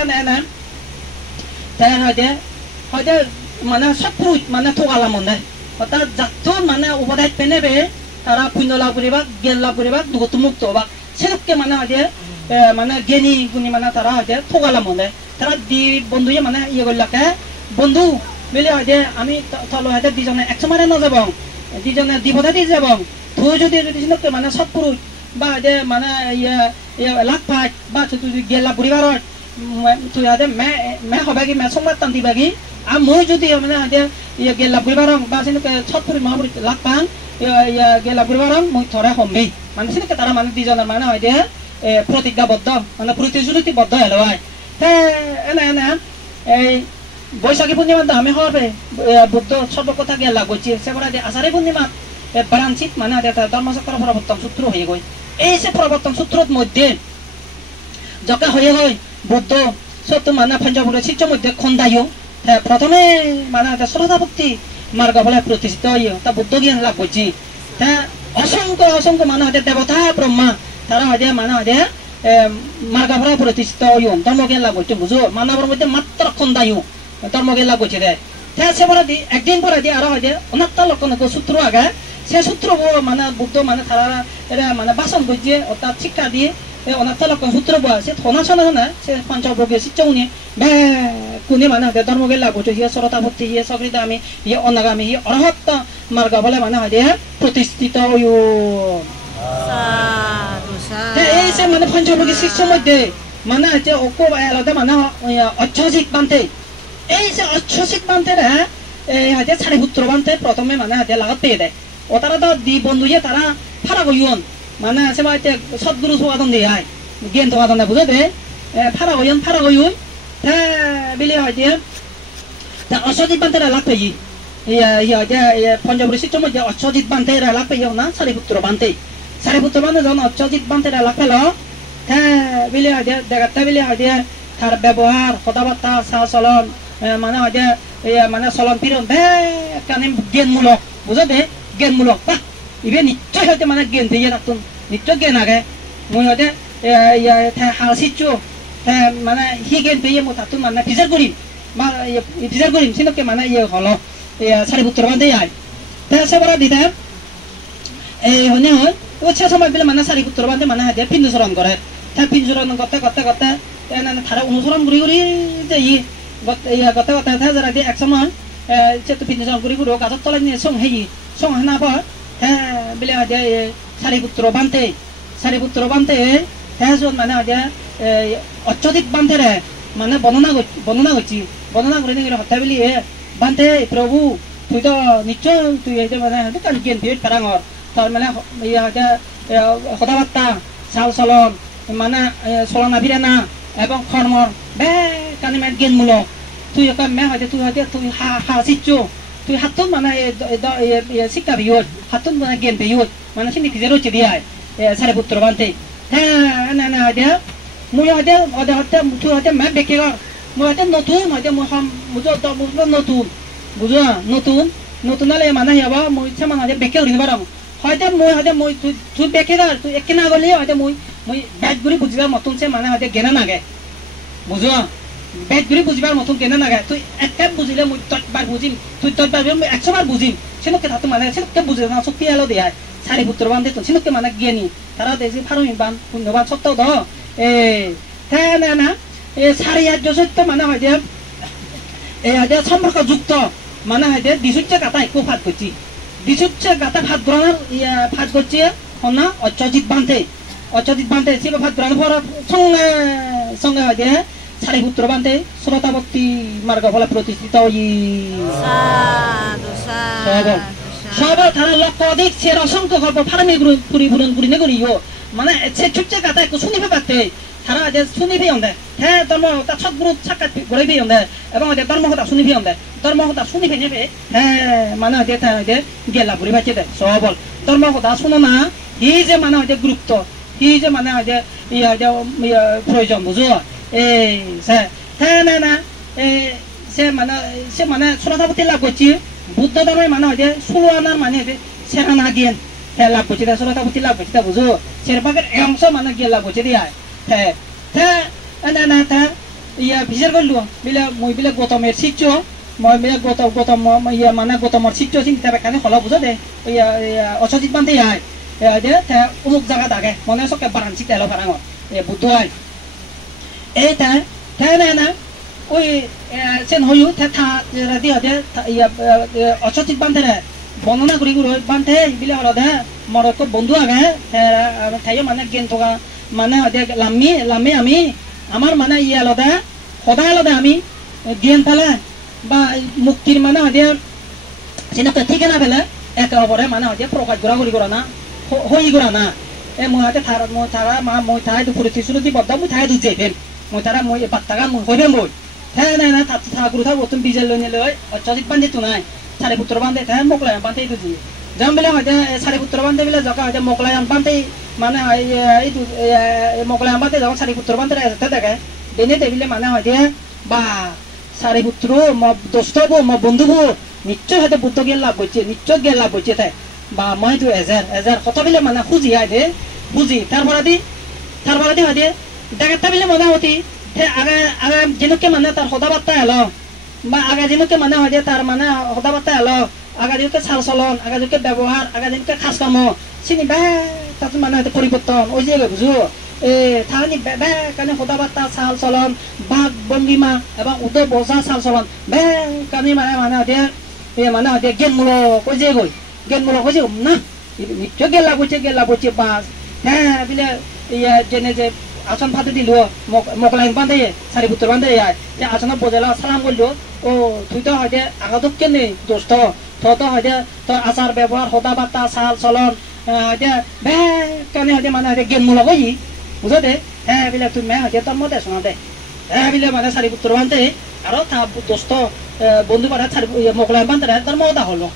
হয়তো মানে সবপুর মানে ঠকালাম মনে অর্থাৎ যাত মানে উপদেশ পেনেবে তারা পুণ্য লাভ করিবা জ্ঞান লাভ করিবা দুগত মুক্ত হবা সেরকম মানে হয়তো মানে জ্ঞানী গুণী মানে তারা হয়তো ঠকালাম মনে তারা দি বন্ধুয়ে মানে ইয়ে করলাকে বন্ধু মিলে হয়তো আমি তলো হয়তো দুজনে একসময় নাযাব দুজনে দিবদা দিয়ে যাব তুই যদি মানে সৎপুরুষ বা মানে লাখ পাঁচ বা তুই গেলা পরিবার তুই মে হবাগি মে সংবাদ টান দিবাগি আর মই যদি মানে গেলা পরিবার বা সৎপুরুষ মহাপুরুষ লাখ পান গেলা পরিবার মই থরে হমি মানে সেনেকে তারা মানে দুজনের মানে হয় যে প্রতিজ্ঞাবদ্ধ মানে প্রতিশ্রুতিবদ্ধ হলো হয় এনে এই বৈশাখী পূর্ণিমার আমি হবে বুদ্ধ সর্বকথা গেলা করছি সেগুলা আষাঢ়ী পূর্ণিমা বারাণসীত মানে ধর্মচক্র প্রবর্তন সূত্র হয়ে গই এই যে প্রবর্তন সূত্রের মধ্যে যকা হয়ে গই বুদ্ধ সত্য মানে পঞ্চপুরের শিষ্যের মধ্যে খন্দাইও প্রথমে মানে শ্রদ্ধাভক্তি মার্গ বলে প্রতিষ্ঠিত হইও তা বুদ্ধ জ্ঞান লাভ করছি অসংখ্য মানে দেবতা ব্রহ্মা তারা হয়তো মানে মার্গ বলে প্রতিষ্ঠিত হইও ধর্মজ্ঞান লাভ করছে বুঝো মানবের মধ্যে মাত্র খন্দাইও ধর্মজ্ঞান লাভ করছে রে সে পরে একদিন পরে দিয়ে আরো হয়তো অনাত্মা লক্ষণ সূত্র আগে সে সূত্র মানে বুদ্ধ মানে তারা মানে বাসন বুঝিয়ে অর্থাৎ শিক্ষা দিয়ে অনাত্মা লক্ষণ সূত্র বয়া সে থনা শোনা না সে পঞ্চভোগীয় শিষ্যউনি বে কোনে মানে ধর্মজ্ঞান লাভ করছে ইয়ে শ্রদ্ধাভক্তি ইয়ে সবৃদ্ধ আমি ইয়ে অনাগামী ইয়ে অরহত্ত মার্গ বলে মানে হয়তো প্রতিষ্ঠিত হইও এই যে মানে পঞ্চভোগী শিষ্যের মধ্যে মানে আলাদা মানে অচ্ছজিক বান্তে এই যে অচ্ছজিক বান্তে হয়তো সারিপুত্র বান্তে প্রথমে মানে হয়তো লাগাত পেয়ে দেয় ও তারা তো দি বন্ধুয়ে তারা ফারা গইন মানে সেবা সদ্গুরু সোয়াদন দিয়ে আয় জ্ঞান সোয়াদন বুঝে দে ফারা গইন বিলে হয়তো অচ্ছজিত বান্তে লাগ পেয়ে পঞ্চপুরী শিষ্যের মধ্যে অচ্ছজিত বান্তে লাগ পেয়ে না সারিপুত্র বান্তে যখন অচ্ছজিত বান্তে লাগ পেল বিলে হয়তো দেখাতে বিলে হয়তো তার ব্যবহার কথাবার্তা চাল চলন মানে হয়তো মানে চলন ফিরন কানে জ্ঞানমূলক বুঝে দে জ্ঞানমূলক বাহ ইবে নিশ্চয় হয়তো মানে জ্ঞান দিয়ে থাকুন নিশ্চয় জ্ঞান আগে মই হয়তো হাল শিখছো মানে সি জ্ঞান দিয়ে মই থাকুন মানে বিচার করিম বা বিচার করিম সেনকে মানে হলো সারিপুত্র বান্ধে আয় সেবার দিতে এই হনে হয় ও সে সময় বেলে মানে সারিপুত্র বান্ধে মানে হয়তো পিণ্ডচরণ করে পিণ্ডচরণ করতে তারা অনুসরণ করি যে গতে যারা দিয়ে এক সময় সেতু পিণ্ডচরণ করি গাছের তলায় নিয়ে সং হানা পর বেলে হয়তো সারিপুত্র বান্ধে মানে হয়তো অত্যধিক বান্ধে মানে বর্ণনা করছি বর্ণনা করে হত্যা বলি বান্ধে প্রভু তুই তো নিশ্চয় তুই মানে হয়তো কান জ্ঞান দিয়ে পেরাঙর তার মানে হয়তো কথাবার্তা চাল চলন মানে চলনা ফিরানা এবং কর্মর কানে মানে জ্ঞানমূলক তুই হয়তো তুই শিখছো তুই হাতত মানে শিক্ষা বিহত হাতত মানে জ্ঞান বিহত মানে সে নিজের হচ্ছে দিয়ে সারিপুত্র বান্ধে হয়তো মুই হয়তো তুই হয়তো মে বেকেগর মই হয়তো নতুন হয়তো মই বুঝো নতুন বুঝো নতুন হলে মানে যাবা মই ইচ্ছা মানে হয়তো বেকে উঠিব পাৰো হয়তো মই তুই বেকে যা তুই একে না গ'লে হয়তো মই বেট ঘূৰি বুজিবার মতন সে মানে হয়তো গেনা নাগে বুঝো বেট ঘূৰি বুজিবার মতন গেনা নাগে তুই একে বুজিলে মই ততবার বুজিম তুই ততবার 100 বার বুজিম সেনকে থাকতো মানে সেনকে বুঝে না শক্তি এলো দেয় সারিপুত্র বান্ধে তো সেনকে মানে জ্ঞানী তারা দেশে ফারুমি বান পুণ্যবান সত্ত্বেও দ না সারি আর্য সত্য মানে হয় যে সম্পর্ক যুক্ত মানে হয় যে দিশুচ্ছে গাতা একটু ফাঁদ করছি দিশুচ্ছে গাতা ফাঁদ গ্রহণের ফাঁদ করছে না অচ্যজিৎ বান্ধে সে ফাঁদ গ্রহণ করার সঙ্গে হয় যে সারিপুত্র বান্ধে শ্রোতাবর্তী মার্গ ফলে প্রতিষ্ঠিত সব তারা লক্ষ অধিক সে অসংখ্য গল্প ফার্মে পরিপূরণ করি না করিও মানে সে ছুটছে গাতা একটু শুনিবে পারতে তারা যে শুনিবে অন্ধে হ্যাঁ ধর্ম তার সদ্গুরু সাক্ষাৎ গড়াইবে অন্ধে এবং ধর্মকথা শুনিবে অন্ধে ধর্মকথা শুনিবে নেবে হ্যাঁ মানে হয়তো গেলা ঘুরি পাইছে দে সবল ধর্মকথা শুনো না হি যে মানে হয়তো গুরুত্ব হি যে মানে হয়তো প্রয়োজন বুঝো হ্যাঁ না সে মানে শ্রদ্ধাপতি লাভ করছি বুদ্ধ ধর্মের মানে হয়তো ষোলো আনার মানে হয়তো সেখানা জ্ঞান হ্যাঁ লাভ করছে শ্রদ্ধাপতি লাভ করছে বুঝো সেরপাকের অংশ মানে জ্ঞান লাভ করছে দিয়া বিচার করলো বিলে মই বিলে গৌতমের শিষ্য মই বিলে গৌতম মানে গৌতমের শিষ্য চিন্তা বেখানে হলা বুঝো দে অসজিত বান্ধে আয় অমুক জায়গা থাকে মনে সবকে বারাণসী তেল ভাড়াঙ বুদ্ধ আয় এই না ওই সেন হইও দি হতে অসজিত বান্ধে বর্ণনা করি বান্ধে বিলে হল দে মর বন্ধু আগে ঠাইও মানে জ্ঞান থকা মানে লামি আমি আমার মানে আলাদা সদায় আলাদা আমি জ্ঞান পালে বা মুক্তির মানে হয়তো সেনেকে ঠিকানা পেলে একে অপরে মানে হয়তো প্রকাশ করা না হই করা না মই হয়তো মই ঠাই প্রতিশ্রুতি বদ্ধ মই ঠাই দুধ যাইবেন মই তারা মই বার্তাকা মই হইবে মই হ্যাঁ না ঠাকুর বর্তমান বিজয় লই অচ্যজিত বান্ধে তো নাই সারিপুত্র বান্ধে হ্যাঁ মোকলাই বান্ধে দুজি যাম বলে হয়তো সারিপুত্র বান্ধে বলে জকা হয়তো মোকলাই বান্ধে মানে মোগলাই আমাতে যখন সারিপুত্র বান্ধে দেখে বেনে দেবিলে মানে হয়তো বা সারিপুত্র দোস্ত বন্ধু নিশ্চয় হয়তো বুদ্ধ জ্ঞান লাভ করছে নিশ্চয় জ্ঞান লাভ করছে তাই বা মই তো এজার কত বিলে মানে খুঁজি আয় বুঝি তারপরে দি হয়তো দেখাতে বিলে মনে হতি আগে যেনকে মানে তার সদাবার্তা এলো বা আগে যেনকে মানে হয়তো তার মানে সদাবার্তা এলো আগে যেনকে চাল চলন আগে যেনকে ব্যবহার আগে যেনকে খাস কাম চিনিবা তাত মানে হয়তো পরিবর্তন ওই যে বুঝো থানি বে কানে সদাবার্তা চাল চলন বাঘ ভঙ্গিমা এবং উদয় বজা চাল চলন বে কানি মানে হয়তো জ্ঞানমূলক ওই যে জ্ঞানমূলক হয়েছে না নিশ্চয় গেলা বলছে বাস হ্যাঁ বিলে যেনে যে আসন ফাতে দিল মোগলাই বান্ধে সারিপুত্র বান্ধে আসন বজালা সালাম করলো ও তুই তো হয়তো আগাদক কেনে দোস্ত তো হয়তো তোর আচার ব্যবহার সদাবার্তা চাল চলন কানে হয়তো মানে হয়তো জ্ঞানমূলক হই বুঝো দে হ্যাঁ বিলে তুমি হয়তো তোর মতে শোনা দে হ্যাঁ বিলে মানে সারিপুত্র বান্ধে আরো তা দোস্ত বন্ধু বান্ধা মোগলাই বান্ধে ধর্মতা হলো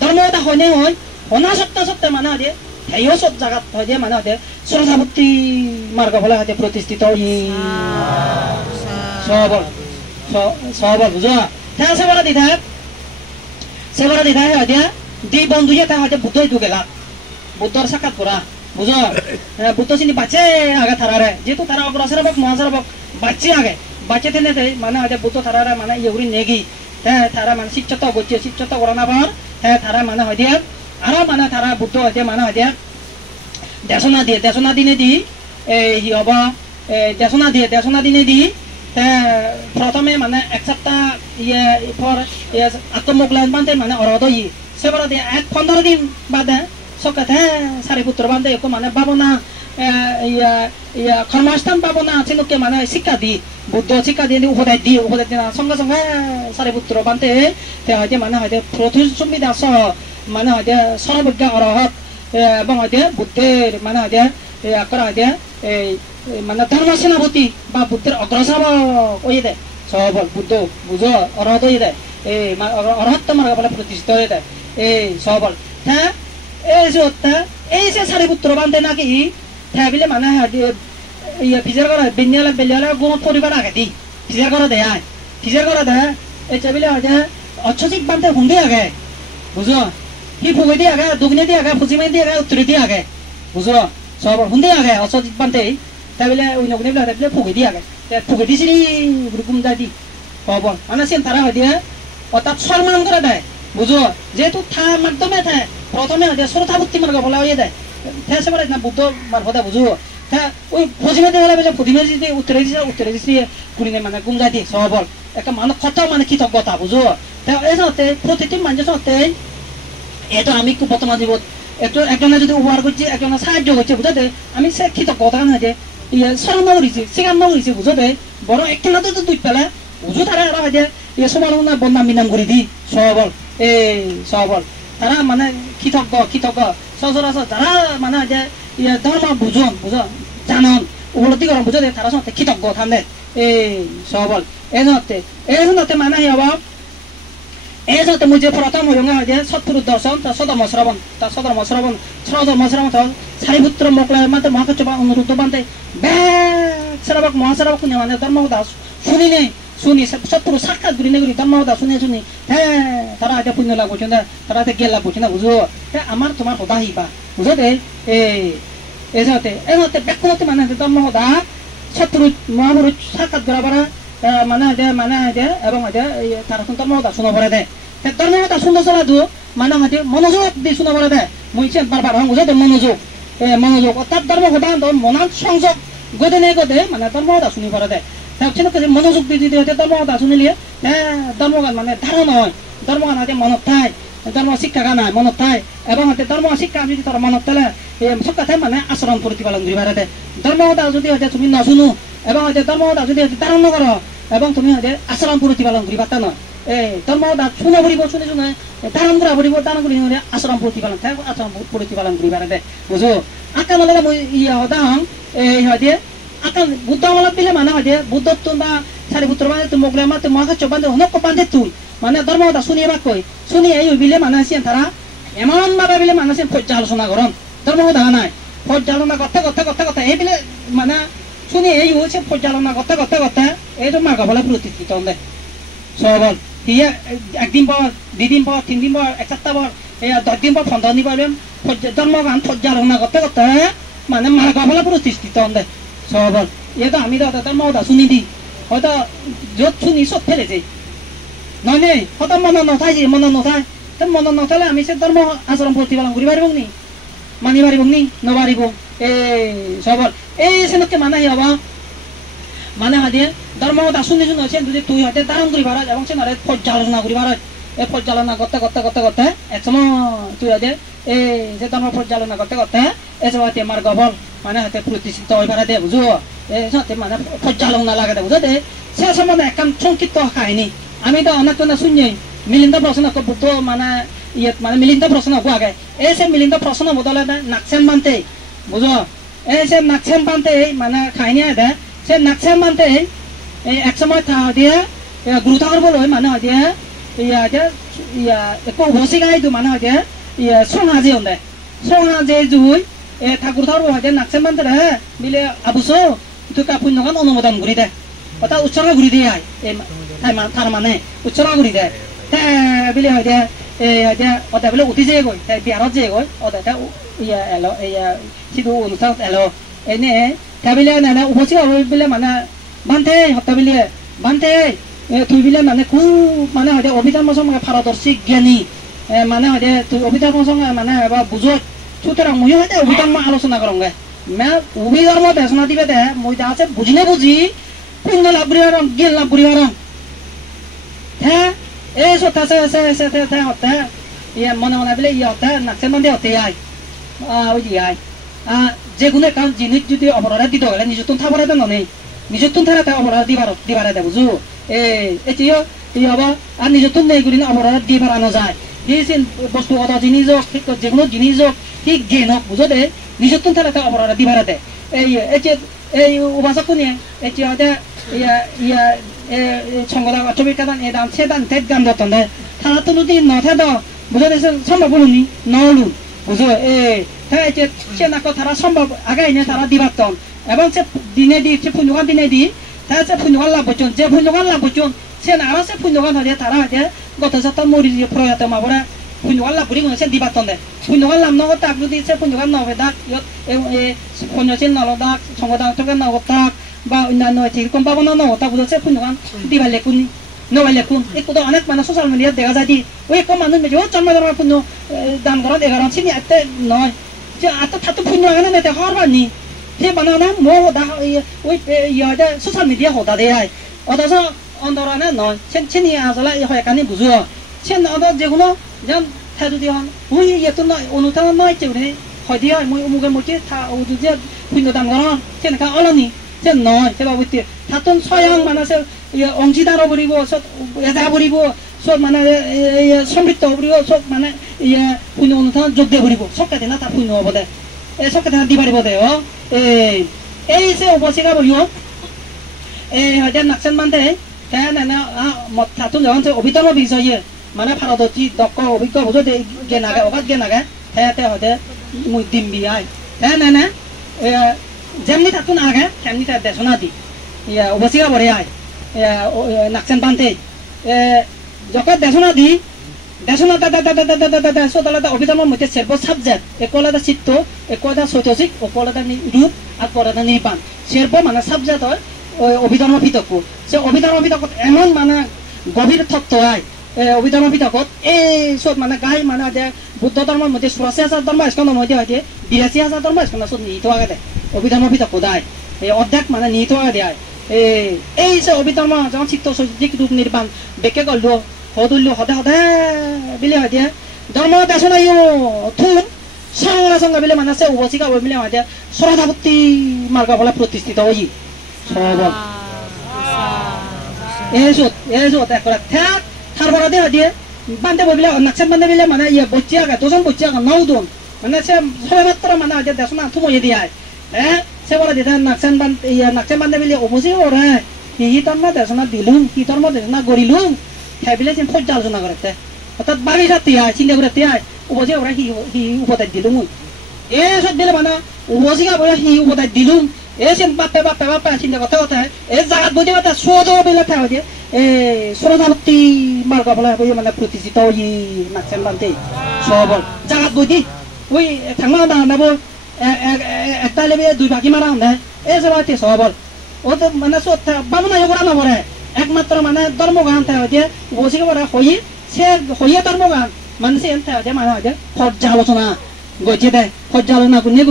ধর্মতা হয়নি হয় হনা সত্য মানে হয়তো হেও সব জায়গা হয়তো মানে হয়তো শ্রদ্ধাভক্তি মার্গ ফলে হয়তো প্রতিষ্ঠিত সবল বুঝো হ্যাঁ সেবার দিথা হয়তো দি বন্ধু তা হয়তো বুদ্ধ গেলা বুদ্ধর সাক্ষাৎ করা বুঝো বুদ্ধ চিনি বাঁচে আগে তারারে যেহেতু তারা অগ্রসর হোক মহাসর হোক বাঁচে আগে বাঁচে থেনে মানে হয়তো বুদ্ধ তারারে মানে ইউরি নেগি হ্যাঁ তারা মানে শিক্ষত করছে শিক্ষত করা না পার হ্যাঁ তারা মানে হয়তো আরো মানে তারা বুদ্ধ হয়তো মানে হয়তো দেশনা দিনে দি ই হব দেশনা দিনে দি প্রথমে মানে এক সপ্তাহ আত্মমোগলাই বান্ধে মানে অরদ সেবার 15 দিন বাদে সকাতে সারিপুত্র বান্ধে একটু মানে ভাবনা কর্মস্থান পাবনা সেনুকে মানে শিক্ষা দি বুদ্ধ শিক্ষা দিয়ে উপদেশ দি সঙ্গে সঙ্গে সারিপুত্র বান্ধে হয়তো মানে হয়তো প্রতিসম্বিদা সহ মানে হয়তো সর্বজ্ঞ অরহত এবং হয়তো বুদ্ধের মানে হয়তো করা হয়তো মানে ধর্ম সেনাপতি বা বুদ্ধের অগ্রসর ওই দেয় সবল বুদ্ধ বুঝো অরহত হয়ে দেয় অরহত্ব মার্গ বলে প্রতিষ্ঠিত হয়ে দেয় সবল হ্যাঁ এই যে সারিপুত্র বান্ধে নাকি বিলে মানে বিচার করা বেলিয়ালা কোনো পরিবার আগে দি 기절 걸어 대야 기절 걸어 대 에저빌레 어제 어처직 반대 홍대하게 무슨 이 보게 대야가 누구네 대야가 보지면 대야가 엎드려 대야게 무슨 서버 홍대하게 어처직 반대 তাহলে ওই নগনে বলে তাহলে ফুগে দিয়া গে ফুগে দিছিলি রকম দাদি হব মানে সেন তারা হয় দিয়ে অর্থাৎ সম্মান করে দেয় বুঝো যেহেতু থা মাধ্যমে থাকে প্রথমে হয় শ্রোতাবুত্তি মার্গ বলা হয়ে দেয় হ্যাঁ সে বলে না বুদ্ধ মার্গটা বুঝো হ্যাঁ ওই ফজিমে দিয়ে বলে ফজিমে যদি উত্তরে দিছি কুড়িনে মানে গুমজা দিয়ে সবল একটা মানুষ কত মানে কৃতজ্ঞতা বুঝো এই সাথে প্রতিটি মানুষের সাথে এটা আমি খুব বর্তমান জীবন একটু একজনে যদি উপহার করছি একজনে সাহায্য করছে বুঝাতে আমি সে কৃতজ্ঞতা না যে ইয়ে সরম করেছি সেখান করেছি বুঝতে বড় একখানাতে তো দুই পেলে বুঝো তারা এরা হয় যে ইয়ে সমান না বন্যাম বিনাম করে দি সবল এই সবল তারা মানে কৃতজ্ঞ সচরাচর যারা মানে যে ইয়ে ধর্ম বুঝন জানন উপলব্ধি করেন বুঝতে তারা সাথে কৃতজ্ঞ থামে এই সবল এই জন্য মানে হব এই সাথে মুঝে প্রথম হইয়া হয় যে সৎপুরুষ দর্শন তার সদর্ম শ্রবণ সারিপুত্র মোকলায় মাত্র মহাকচ্চবা অনুরুদ্ধ বান্ধে ব্যাগ মহাসারাবক মানে ধর্মদাস শুনি সৎপুরুষ সাক্ষাৎ গুলি নেগুলি ধর্মদাস শুনি হ্যাঁ তারা আগে পুণ্য লাভ করছেন তারা জ্ঞান লাভ করছে না বুঝো আমার তোমার হদা হিবা বুঝো দে এই সাথে ব্যক্তিগত মানে ধর্মদা সৎপুরুষ মহাপুরুষ সাক্ষাৎ করা পারা মানে এবং তারা ধর্মদা শুনে পড়ে দেয় ধর্মদা শুনে চলা দু মানে মনোযোগ দিয়ে শুনে পড়ে দেয় মই বারবার বুঝো দে মনোযোগ অর্থাৎ ধর্মদা মনান সংযোগ গদে মানে ধর্মদা শুনি পড়ে দেয় মনোযোগ দিয়ে ধর্মদা শুনিলে ধর্মগান মানে ধারণ হয় ধর্মগান আছে মনত থায় ধর্ম শিক্ষা গান মনত থায় এবং ধর্ম শিক্ষা যদি তারা মনত থাকলে সব কথায় মানে আচরণ প্রতিপালন করি পারে দেয় ধর্মদা যদি হয়তো তুমি নশুনো এবং ধর্মদা যদি ধারণ নকর এবং তুমি হয়তো আচরণ প্রতিপালন করি পারতা নয় এই ধর্মদা শুনে পড়িব শুনে ধারণ করা পড়িব ধারণ করি আচরণ প্রতিপালন করি পারে দেয় বুঝো আকাল লাগে মই উদাহরণ এই হয় দিয়ে আকাল বুদ্ধ আমলাপ দিলে মানে হয় দিয়ে বুদ্ধত্ব বা সারিপুত্র মানে তুমি মোগলে আমার মহাকাশ বান্ধে অনেক বান্ধে তুল মানে ধর্মদা শুনিয়ে বা কই শুনি এই বিলে মানে আছেন তারা এমন ভাবে বিলে মানে আছেন পর্যালোচনা করেন ধর্মদা নাই পর্যালোচনা করতে এই বিলে মানে শুনি এই হচ্ছে পর্যালোচনা করতে এই তো মার্গ বলে প্রতিষ্ঠিত দেয় সবল হিয়া একদিন পর দুদিন পর 3 দিন পর 1 সপ্তাহ পর 10 দিন পর 15 দিন পর ধর্মগান পর্যালোচনা করতে মানে মার্গ বলে প্রতিষ্ঠিত দেয় সবল এ তো আমি তো ধর্মদা শুনি দি হয়তো যত শুনি সব ফেলেছে নয় হয়তো মন নথালে আমি সে ধর্ম আচরণ প্রতিপালন করি পারিব নি মানি পারিব নি নপারিব এই সবল এই সেনকে মানে হব মানে হয় দিয়ে ধর্মদা শুনি যদি তুই হয়তো ধারণ করি পারা এবং সে পর্যালোচনা করি পারা এই পর্যালোচনা করতে একসময় তুই হয়তো এই যে ধর্ম পর্যালোচনা করতে এই সময় মার্গ বল মানে হয়তো প্রতিষ্ঠিত হয়ে পারা দে বুঝো এই মানে পর্যালোচনা লাগে বুঝো দে সে সময় একদম সংক্ষিপ্ত কাহিনী আমি তো অনেক শুনি মিলিন্দ প্রশ্ন বুদ্ধ মানে মানে মিলিন্দ প্রশ্ন হবো আগে এই সে মিলিন্দ প্রশ্ন বদলে নাকসেন বানতে বুঝো এই সে নাকসেন বানতে মানে কাহিনী দে সে নাকসেন বানতে এই এক সময় দিয়ে গুরুঠাকুর বলো মানে হয় দিয়ে একটু ভসি গাইতো মানে হয় দিয়ে সংহাজি হন্দে সংহাজি জুই ঠাকুর ঠাকুর হয় নাকসেন বানতে বিলে আবুসো তুই পুণ্যগান অনুমোদন করি দে অর্থাৎ উৎসর্গ ঘুরি দিয়ে আয় তার মানে উৎসর্গ ঘুরি দেয় বিলে হয় দে ওটা বলে উঠি যে গই বিহারত যে গই ওটা এলো সিধু অনুষ্ঠান এলো এনে বিলে উপস্থিত বিলে মানে বান্ধে হত্যা বিলে বান্ধে তুই বিলে মানে খুব মানে হয় অভিধর্ম সঙ্গে পারদর্শী জ্ঞানী মানে হয় তুই অভিধর্ম সঙ্গে মানে বুঝো সুতরাং মই হয় অভিধর্ম আলোচনা করঙ্গে অভিধর্ম দেশনা দিবে দে মই যা আছে বুঝিনে বুঝি পুণ্য লাভ করি পারম জ্ঞান লাভ করি পারম হ্যাঁ এই সত্যা হত্যা মনে বলে হত্যা নাকসেন বান্ধে হতে আয় ওই দিয়ে আয় যে কোনো একটা জিনিস যদি অপরাধ দিতে গেলে নিজের থাকবে তো নেই নিজের থাকা তাই অপরাধ দিবারে দে বুঝু এটিও হব আর নিজের নেই করি অপরাধ দি বাড়ানো যায় সেই বস্তু অত জিনিস হোক যে কোনো জিনিস হোক ঠিক জ্ঞান হোক বুঝো দে নিজের থাকা তাই অপরাধ দিবারে দে এই উপাসক নিয়ে এটি হয়তো সংগঠন অচবির কাদান এ দান সে দান তেজ গান দত্তন দেয় থানা তো যদি নথে দ বুঝো দে সম্ভব বলুনি নলুন বুঝো সে নাকো তারা সম্ভব আগে এনে তারা দিবার্তন এবং সে দিনে দি সে পুণ্যগান দিনে দি তা সে পুণ্যগান লাভ করছেন যে পুণ্যগান লাভ করছেন সে আরো সে পুণ্যগান হয়ে তারা হয়ে গত সপ্তাহ মরি প্রয়াত মাবরা পুণ্যগান লাভ করি সে দিবাতন দেয় পুণ্যগান লাভ নগর তাক যদি সে পুণ্যগান নবে দাগ পুণ্যশীল নল দাগ সংগদান নগর তাক বা অন্যান্য কম পাবনা নগর তাক বুঝে সে পুণ্যগান দিবা লেখুন নবাই লেখুন একটু অনেক মানে সোশ্যাল মিডিয়াত দেখা যায় দি ওই কম মানুষ মেজে জন্ম জন্ম পুণ্য দান করার 11 চিনি এতে নয় যে এত থাতো পুণ্য আগে না হরবার নি সে বানানো মো ওই ইয়াতে সোশ্যাল মিডিয়া হতা দেয় অথচ অন্তরানে নয় সেনি আসলে হয় কানি বুঝো সে যেগুলো যেমন তা যদি হন ওই ইয়েতো নয় অনুষ্ঠান নয় যেগুলি হয় দিয়ে মই অমুকের মুখে যে পুণ্য দান করা সেনেকা অলনি সে নয় সে বাবুতে থাতুন স্বয়ং মানে সে অংশীদার বলিব সব এজা বলিব সব মানে সমৃদ্ধ বলিব সব মানে পুণ্য অনুষ্ঠান যোগ দিয়ে বলিব সব কাটে না তার পুণ্য হব দে এই সব কাটে না দি পারিব দে এই যে উপশিকা বলিব এই হয়তো নাকচান বান্ধে হ্যাঁ না থাতুন যখন অভিতর্ম বিষয়ে মানে ভারতত যি দক্ষ অভিজ্ঞ বুঝো গে নাগে অবাধ গে নাগে হ্যাঁ হয়তো মুই দিম বি আয় হ্যাঁ না যেমনি থাকুন আগে তেমনি তার দেশনা দি অবশিকা বরে আয় নাকচান বান্ধে যখন দেশনা দি দেশনা দাদা অভিধর্মের মধ্যে সের্ব সাবজেক্ট একলাদা চিত্ত একলাদা চৈতসিক অকলাদা রূপ আর কলাদা নির্বাণ সের্ব মানে সাবজেক্ট হয় অভিধর্ম পিতক সে অভিধর্ম পিতকত এমন মানে গভীর তত্ত্ব হয় অভিধর্ম পিতকত এই সব মানে গাই মানে বুদ্ধ ধর্মের মধ্যে 84,000 ধর্ম স্কন্ধের মধ্যে হয়তো 82,000 ধর্ম স্কন্ধ সব নিহিত আগে দেয় অভিধর্ম পিতক দেয় এই অর্ধেক মানে নিহিত আগে দেয় এই যে অভিধর্ম যেমন চিত্ত চৈতসিক রূপ নির্বাণ বেকে গল্প হদুল্য হদে বিলে হয় দিয়ে ধর্ম দেশনা থুন সংরা সংজ্ঞা বিলে মানে সে উপশিকা বিলে হয় দিয়ে শ্রদ্ধাভক্তি মার্গ বলে প্রতিষ্ঠিত হই সবল এসত একরা থাক তারপরে দিয়ে দিয়ে বান্ধে বইলে নাকচান বান্ধে বিলে মানে বচ্চি আগা দুজন বচ্চি আগা 9 জন মানে সে সবাই মাত্র মানে হয় দেশনা থুমই দিয়ে সে বলে দিতে নাকচান বান্ধে বিলে উপশিকা ওরে হি ধর্ম দেশনা দিলুম হি ধর্ম দেশনা গড়িলুম হেবিলে যেন ফজ্জা আলোচনা করতে অর্থাৎ বাকি সাথে চিন্তা করতে উপজে ওরা হি উপদেশ দিলুম সব দিলে মানে উপজিকা বলে হি উপদেশ দিলুম সেন বাপে চিন্তা করতে কথা জাগাত বই দেওয়া সোজ বেলা থাকে যে শ্রদ্ধাভক্তি মার্গ বলে মানে প্রতিষ্ঠিত ই নাকচান বান্ধে সবল জাগাত বই দি ওই থাকমা দাঁড়াব একটা লেবে 2 ভাগি মারা হন যাতে সবল ও তো মানে বামনা করা নবরে একমাত্র মানে ধর্মগান থাকে উপশিকা বলে হই সে হইয়ে ধর্মগান মানে সে থাকে মানে হয় পর্যালোচনা গইছে দেয় পর্যালোচনা গুণে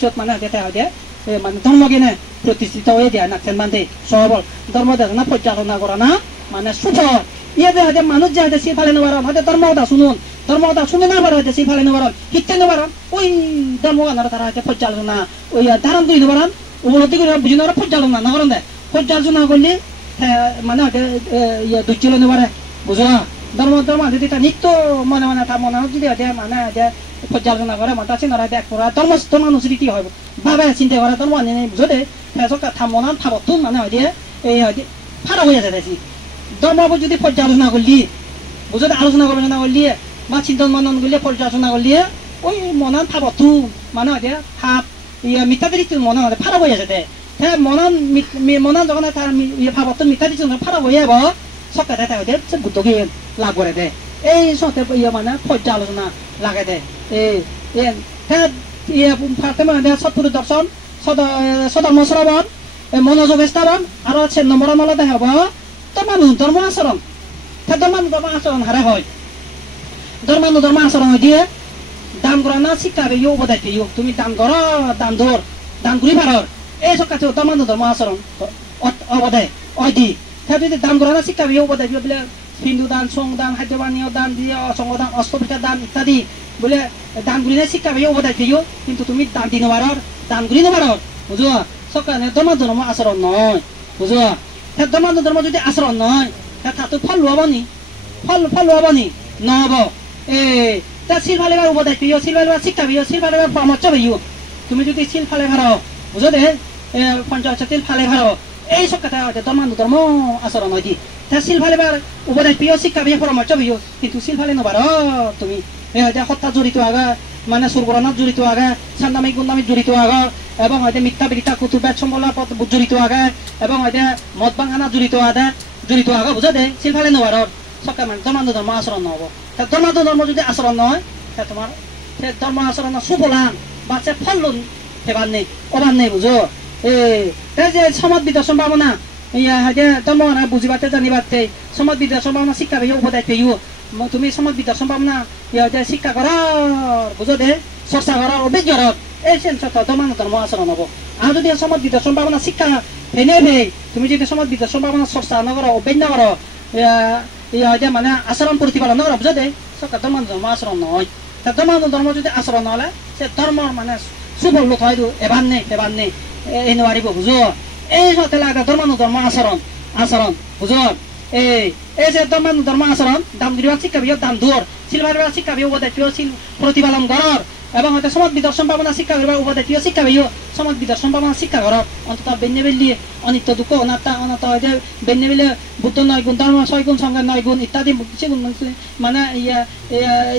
চোট মানে হয় মানে ধর্মজ্ঞানে প্রতিষ্ঠিত হয়ে যায় নাকচান বান্ধে সবল ধর্ম দেশনা পর্যালোচনা করা না মানে সুফল ইয়াতে হয়তো মানুষ যে হয়তো সিফালে নেবার হয়তো ধর্মকথা শুনুন ধর্মকথা শুনে না পারে হয়তো সিফালে নেবার শিখতে নেবার ওই ধর্মগান তারা হয়তো পর্যালোচনা ওই ধারণ তুই নেবার উপলব্ধি করে বুঝি নেবার পর্যালোচনা না করেন দেয় পর্যালোচনা করলে মানে হয়তো দুচ্ছিল নেবারে বুঝো না ধর্ম যদি তা নিত্য মনে তার মনে যদি হয়তো মানে পর্যালোচনা করে মাতা চিন্তা দেখ করা ধর্মানুসৃতি হয় ভাবে চিন্তা করা ধর্ম বুঝো দে থামনা থাবতুন মানে হয় দিয়ে এই হয় ফারা হয়ে যাচ্ছে ধর্ম যদি পর্যালোচনা করলি বুঝো আলোচনা গবেষণা করলি বা চিন্তন মনন করলে পর্যালোচনা করলি ওই মনান থাবতু মানে হয় দিয়ে ভাব মিথ্যাদিত মনে হয় ফারা হয়ে যাচ্ছে হ্যাঁ মনান যখন তার ভাবত মিথ্যাদিত ফারা হয়ে যাব সব কথা হয় দিয়ে গুতকি লাভ করে দেয় এই সতে মানে পর্যালোচনা লাগে দেয় সৎপুরুষ দর্শন সধর্ম শ্রবণ মনোযোগ স্থাপন আর 6 নম্বর নলে দেখা হব ধর্ম আচরণ ধর্ম আচরণ হারে হয় ধর্ম আচরণ দিয়ে দান করা না শিক্ষা পেয়ে উপদেশ পেয়ে তুমি দান কর দান ধর দান করি ভাড়র এই সব কাছে ধর্ম আচরণ অবদায় অদি যদি দান করা না শিক্ষা পেয়ে উপদেশ বলে হিন্দু দান সং দান খাদ্যপানীয় দান দিয়ে অসংগ দান অষ্টপিঠা দান ইত্যাদি বলে দানগুলি শিক্ষা পেয়ে উপদেশ পেয়েও কিন্তু তুমি দান দিন পারর দানগুলি নেবার বুঝো সকালে ধর্ম আচরণ নয় বুঝো ধর্ম যদি আচরণ নয় তাতো ফল লোৱাবনি ফল লোৱাবনি নহব তা শিল ফালে উপদেশ পেয়েও শিল ফালে শিক্ষা পেয়েও শিল ফালে পরামর্শ পেয়েও তুমি যদি শিল ফালে ভাড়ো বুঝো দে পঞ্চায়ত তিল ফালে ভাড়ো এই সব কথা ধর্ম আচরণ হয় দি তা শিল ফালে উপদেশ পেয়েও শিক্ষা পেয়ে পরামর্শ পেয়েও কিন্তু শিল ফালে নবার তুমি হত্যা জড়িত আগা মানে সুরগরণত জড়িত আগা সান্দামিক গুন্দামিক জড়িত আগা এবং হয়তো মিথ্যা বিরিতা কুতুবের সম্বলা জড়িত আগে এবং হয়তো মদ বাঙানা জড়িত আগে বুঝা দে সিলফালে নোয়ার সকাল মানে ধর্মান্ধ ধর্ম আচরণ নহব ধর্মান্ধ ধর্ম যদি আচরণ নহয় তোমার সে ধর্ম আচরণ সুফলান বা সে ফল হেবার নেই অবান নেই বুঝো এই যে সমাজ বিদর্শন পাবো না ইয়া হয়তো ধর্ম বুঝিবাতে জানিবাতে সমাজ বিদর্শন পাবো না শিক্ষা পেয়ে উপদায় পেয়েও তুমি সমাজ বিদর্শন পাবো না ইয়া হয়তো শিক্ষা করার বুঝো দে চর্চা করার অভিজ্ঞ এই সেন্সত ধর্মান্ধ ধর্ম আচরণ হব আর যদি সমাজ বিদর্শন পাবো না শিক্ষা ফেনে ফে তুমি যদি সমাজ বিদর্শন পাবো না চর্চা নকরো অভিজ্ঞ করো ইয়া হয়তো মানে আচরণ প্ৰতিপালন নকরো বুঝো দে সরকার ধর্মান্ধ ধর্ম আচরণ নহয় ধর্মান্ধ ধর্ম যদি আচরণ নহলে সে ধর্মর মানে সুফল লোক হয়তো এবার নেই এই নোৱাৰিব বুঝো এই হতে লাগে ধর্মান্ধ ধর্ম আচরণ বুঝো এই যে ধর্মান্ধ ধর্ম আচরণ দাম দিব শিক্ষা বিয়োগ দাম দূর সিলভার শিক্ষা বিয়োগ উপদেশীয় প্রতিপালন করার এবং হয়তো সমাজ বিদর্শন পাবনা শিক্ষা করবার উপদেশীয় শিক্ষা বিয়োগ সমাজ বিদর্শন পাবনা শিক্ষা করার অন্তত বেন্যে বেল্লি অনিত্য দুঃখ অনাত্ম হয়তো বেন্যে বেলে বুদ্ধ 9 গুণ ধর্ম 6 গুণ সংজ্ঞা 9 গুণ ইত্যাদি সেগুন মানে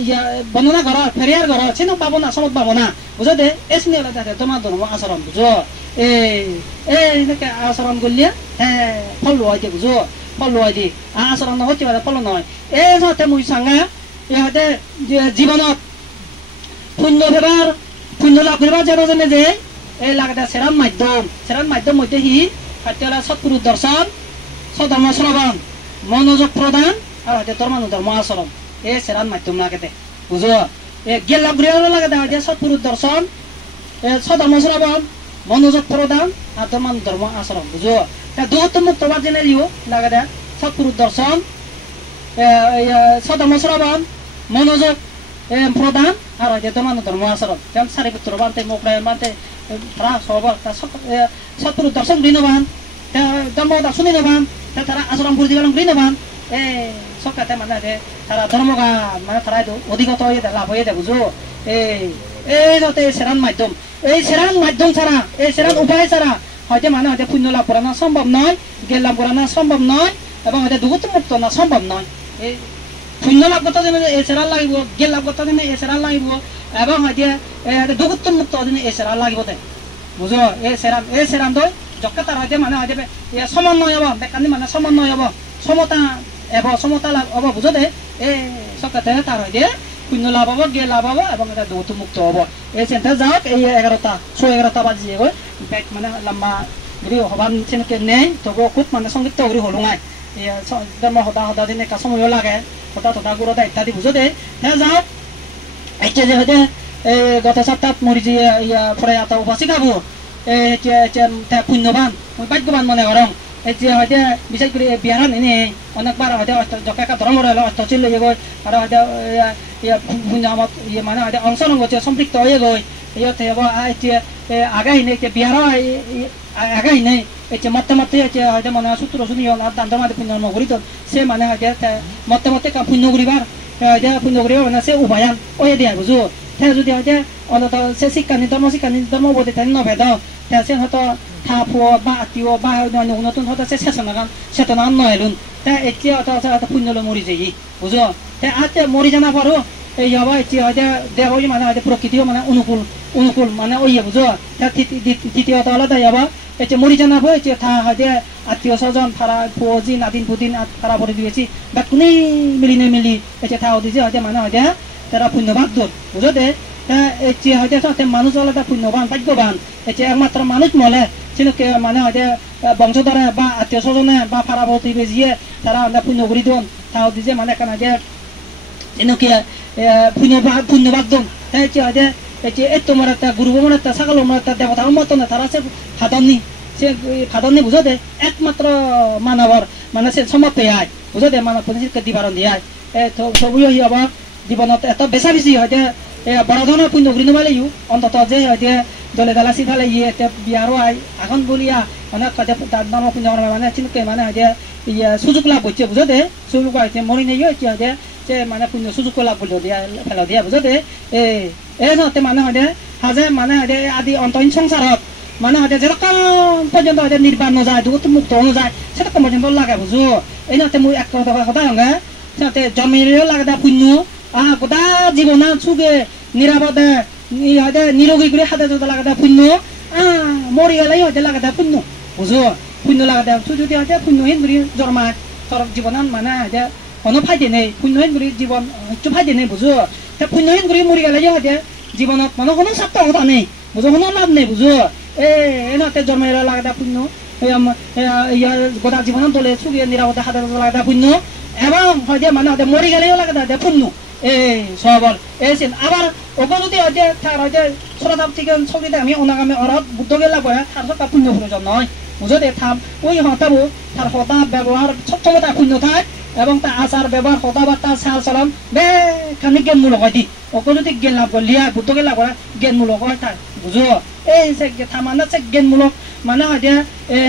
ইয়া বর্ণনা করার ফেরিয়ার করার সেন পাবো না সমাজ পাবো না বুঝো দে এই সিনে হলে তোমার ধর্ম আচরণ বুঝো এনেকে আচরণ করলে ফল লোৱাই দিয়ে বুঝো ফল লোৱাই দিয়ে আচরণ নহৈছে ফল নহয় এই যাতে মই চাঙা ইহঁতে জীৱনত পুণ্য লাভ কৰিবা যেনে যে এই লাগতে চেৰান মাধ্যম মধ্যে সি সত্যলা সৎপুৰুষ দৰ্শন সধৰ্ম শ্ৰৱণ মনোযোগ প্ৰদান আৰু হয়তো ধৰ্ম আচৰণ এই চেৰান মাধ্যম লাগতে বুঝো জ্ঞান লাভ কৰিব লাগতে হয়তো সৎপুৰুষ দৰ্শন সধৰ্ম শ্ৰৱণ মনোযোগ প্রদান আর ধর্ম আচরণ বুঝো দুহত্তম মুক্তবাদ জেনে লিও লাগে সৎপুরুষ দর্শন সধর্ম শ্রবণ মনোযোগ প্রদান আর ধর্ম আচরণ যেমন সারিপুত্র বানতে মোকড়ায় বানতে সৎপুরুষ দর্শন গৃহবান ধর্ম দর্শন গৃহবান তারা আচরণ প্রতিপালন গৃহবান সবকাতে মানে তারা ধর্মগান মানে তারা অধিগত হয়ে লাভ হয়ে যায় বুঝো এই যাতে সেরান মাধ্যম এই সেরান মাধ্যম ছাড়া এই সেরান উপায় ছাড়া হয়তো মানে হয়তো পুণ্য লাভ করা না সম্ভব নয় জ্ঞান লাভ করা না সম্ভব নয় এবং হয়তো দুঃখ মুক্ত না সম্ভব নয় এই পুণ্য লাভ করতে দিনে এই সেরান লাগিব জ্ঞান লাভ করতে দিনে এই সেরান লাগিব এবং হয়তো দুঃখ মুক্ত দিনে এই সেরান লাগিব দে বুঝো এই সেরান তো যকে তার হয়তো মানে হয়তো সমন্বয় হব বেকানি মানে সমন্বয় হব সমতা লাভ হব বুঝো দে এই সকাতে তার হয়তো পুণ্য লাভ হব জ্ঞান লাভ হব এবং এটা দুঃখ মুক্ত হব এই চেন্টার যাওক এই 11টা বাজিয়ে গৈ ব্যাগ মানে লম্বা যদি হবান সেনেকে নেই তবু খুব মানে সংক্ষিপ্ত করে হলুঙাই ধর্ম সদা দিন একটা সময় লাগে হতা গুড়া ইত্যাদি বুঝো দে যাওক এতিয়া যে হয়তো গত সপ্তাহ মরি যে পরে এটা উপাসি খাবো পুণ্যবান মই ভাগ্যবান মনে করং এতিয়া হয়তো বিশেষ করে বিহারান এনে অনেকবার হয়তো জকা ধর্ম রইল অষ্টচিল লই গৈ আর হয়তো পুণ্য আমার মানে হয়তো অংশগ্রহণ করছে সম্পৃক্ত হয়ে গৈ ইয়তে এতিয়া আগাই নেই বিহার আগাই নেই মতে হয়তো মানে সূত্র শুনি দান্তর মাঝে পুণ্য নগরিত সে মানে হয়তো মতে পুণ্য করিবার পুণ্য করিবার মানে সে উপায়ান ওয়ে দিয়া বুঝো যদি হয়তো অন্তত সে শিক্ষানী ধর্ম বোধে তাই নভেদ সে হয়তো থাপুয় বা আত্মীয় বা নতুন হয়তো সে চেতনা নহলুন এতিয়া হয়তো পুণ্য মরি যাই বুঝো আতে মরি জানা পারো এই হবা এতিয়া হয়তো দেহ মানে হয়তো প্রকৃতিও মানে অনুকূল মানে ওই বুঝো তৃতীয়ত হলে তাই হবা এতিয়া মরি জানা বো এতিয়া থা হয়তো আত্মীয় স্বজন ফারা ফুজি নাদিন পুদিন ফারা পরে দিয়েছি বা কোনে মিলি এতিয়া থা দিছে হয়তো মানে হয়তো তারা পুণ্যবাদ দূর বুঝো দে এতিয়া হয়তো মানুষ হলে পুণ্যবান ভাগ্যবান এতিয়া একমাত্র মানুষ মলে সেনুকে মানে হয়তো বংশধরে বা আত্মীয় স্বজনে বা ফারা প্রতিবেশীয়ে তারা পুণ্য করে দিন তাও দিছে মানে কেন যে এনেকে পুণ্যবাদ দন হয়তো এই তোমার একটা গুরু মনে একটা ছাগল মনে একটা দেবতার মতো না তারা সে ফাদননি বুঝো দে একমাত্র মানবর মানে সে সমাপ্ত আয় বুঝো দে মানব প্রতিষ্ঠিত দিবারণ দিয়ে সবই হবা জীবনত এত বেচা বেশি হয়তো বড় ধরনের পুণ্য করে নেওয়া লাগিও অন্তত যে হয়তো দলে দালাচি ফালে বিয়ারও এখন বলিয়া মানে দাম পুণ্য মানে চিনকে মানে হয়তো সুযোগ লাভ করছে বুঝো দে সুযোগ হয়তো মরি নেই হয়তো যে মানে পুণ্য সুযোগ লাভ করলো দিয়া ফেলা দিয়া বুঝো দে এই হতে মানে হয়তো হাজে মানে হয়তো আদি অন্তহীন সংসারত মানে হয়তো যেরকম পর্যন্ত হয়তো নির্বাণ নযায় দুঃখ মুক্ত নযায় সেরকম পর্যন্ত লাগে বুঝো এই হতে মই এক কথা সদায় হঙ্গে সিহঁতে জমিও লাগে পুণ্য গোটা জীবন সুখে নিরাপদে হয়তো নিরোগী করে হাতে যদি লাগে পুণ্য মরি গেলেই হয়তো লাগাতে পুণ্য বুঝো পুণ্য লাগাতে যদি হয়তো পুণ্যহীন করে জন্মা তোর জীবন মানে হয়তো কোনো ফাইদে নেই পুণ্যহীন করে জীবন একটু ফাইদে নেই বুঝো পুণ্যহীন করে মরি গেলে হয়তো জীবনত মানে কোনো সার্থকতা নেই বুঝো কোনো লাভ নেই বুঝো এনাতে জন্মের লাগাতে পুণ্য গোটা জীবন দলে চুরিয়ে নিরাপদে হাতে লাগাতে পুণ্য এবং হয়তো মানে হয়তো মরি গেলেও লাগাতে পুণ্য সবল আবার ওকে যদি হয়তো তার হয়তো সরাধাপ থেকে ছবিতে আমি অনাগামী অরত বুদ্ধ গেলা বয়া তার সব পুণ্য প্রয়োজন নয় বুঝো দে থাম ওই হতাবো তার হতা ব্যবহার সক্ষমতা পুণ্য থাক এবং তার আচার ব্যবহার কথাবার্তা চাল চলন বেখানি জ্ঞানমূলক হয় দি ওকে যদি জ্ঞান লাভ করলিয়া বুদ্ধ গেলা বয়া জ্ঞানমূলক হয় তার বুঝো এই যে থামানা যে জ্ঞানমূলক মানে হয়তো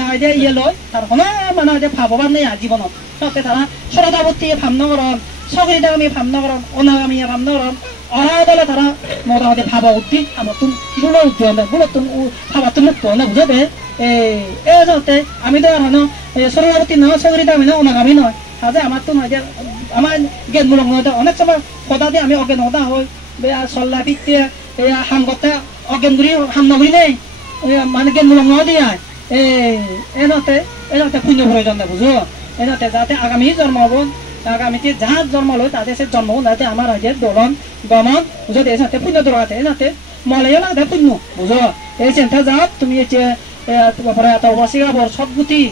হয়তো ইয়ে লয় তার কোনো মানে হয়তো ভাববার নেই জীবনত সত্যি তারা সরদাবর্তী ভাবনগরণ সকরিদাগামী ভাবনগরণ অনাগামী ভাবনগরণ অরাদলে তারা মোটামুটি ভাবা উঠবি আমার তুমি বুলো উঠবি বুলো তুমি ভাবা তুমি মুক্ত না বুঝো দে এই যাতে আমি তো আর সরদাবর্তী নয় সকরিদাগামী নয় অনাগামী নয় তাহলে আমার তো নয় যে আমার জ্ঞানমূলক নয় অনেক সময় কথা দিয়ে আমি অজ্ঞানতা হই চল্লা পিঠে হাম করতে অজ্ঞান করি হাম নকরি নেই মানে জ্ঞানমূলক নয় দিয়ে এনাতে পুণ্য প্রয়োজন না বুঝো এনাতে যাতে আগামী জন্ম হব আগামীতে যার জন্ম লয় তাদের সে জন্ম যাতে আমার হয়েছে দলন গমন বুঝো এসাতে পুণ্য দরকার এনাতে মলেও লাগে পুণ্য বুঝো এই চিন্তা যাত তুমি পরে এত অবশ্যই সদ্গতি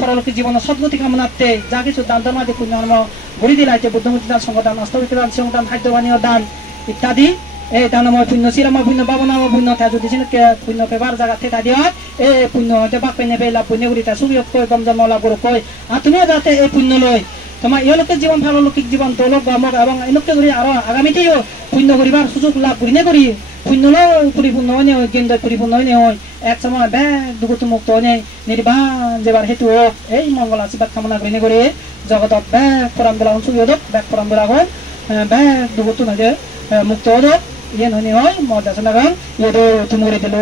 পরলোক জীবনের সদ্গতি কামনাতে যা কিছু দান ধর্মাদি পুণ্য কর্ম ঘুরি দিলাইছে বুদ্ধমূর্তি দান সংগদান অস্তবিত দান সংদান খাদ্যবানীয় দান ইত্যাদি এই দানময় পুণ্য শিরাময় পুণ্য বাবনাময় পুণ্য যদি পুণ্য পেবার জায়গা থেকে দিয়া এই পুণ্য বাক পেনে পেলা পুণ্য ঘুরি তা সুবিধ কয় গম জন্ম লাভ কয় আর তুমিও যাতে এই পুণ্য লয় তোমার ইহলোকের জীবন ভালৌকিক জীবন দলক গমক এবং এনেকে করে আরো আগামীতেও পুণ্য করিবার সুযোগ লাভ করি না করি পুণ্য পরিপূর্ণ হয় নেই জ্ঞান পরিপূর্ণ হয় নেই এক সময় ব্যাগ দুগুত মুক্ত নেই নির্বাণ যেবার হেতু হোক এই মঙ্গল আশীর্বাদ কামনা করি করে জগতত ব্যাগ ফোরাম বেলা অংশ হোক ব্যাগ ফোরাম বেলা হয় ব্যাগ দুগুত নয় মুক্ত হোক ইয়ে নয় হয় মদ আছে না ইয়ে তো তুমি দিল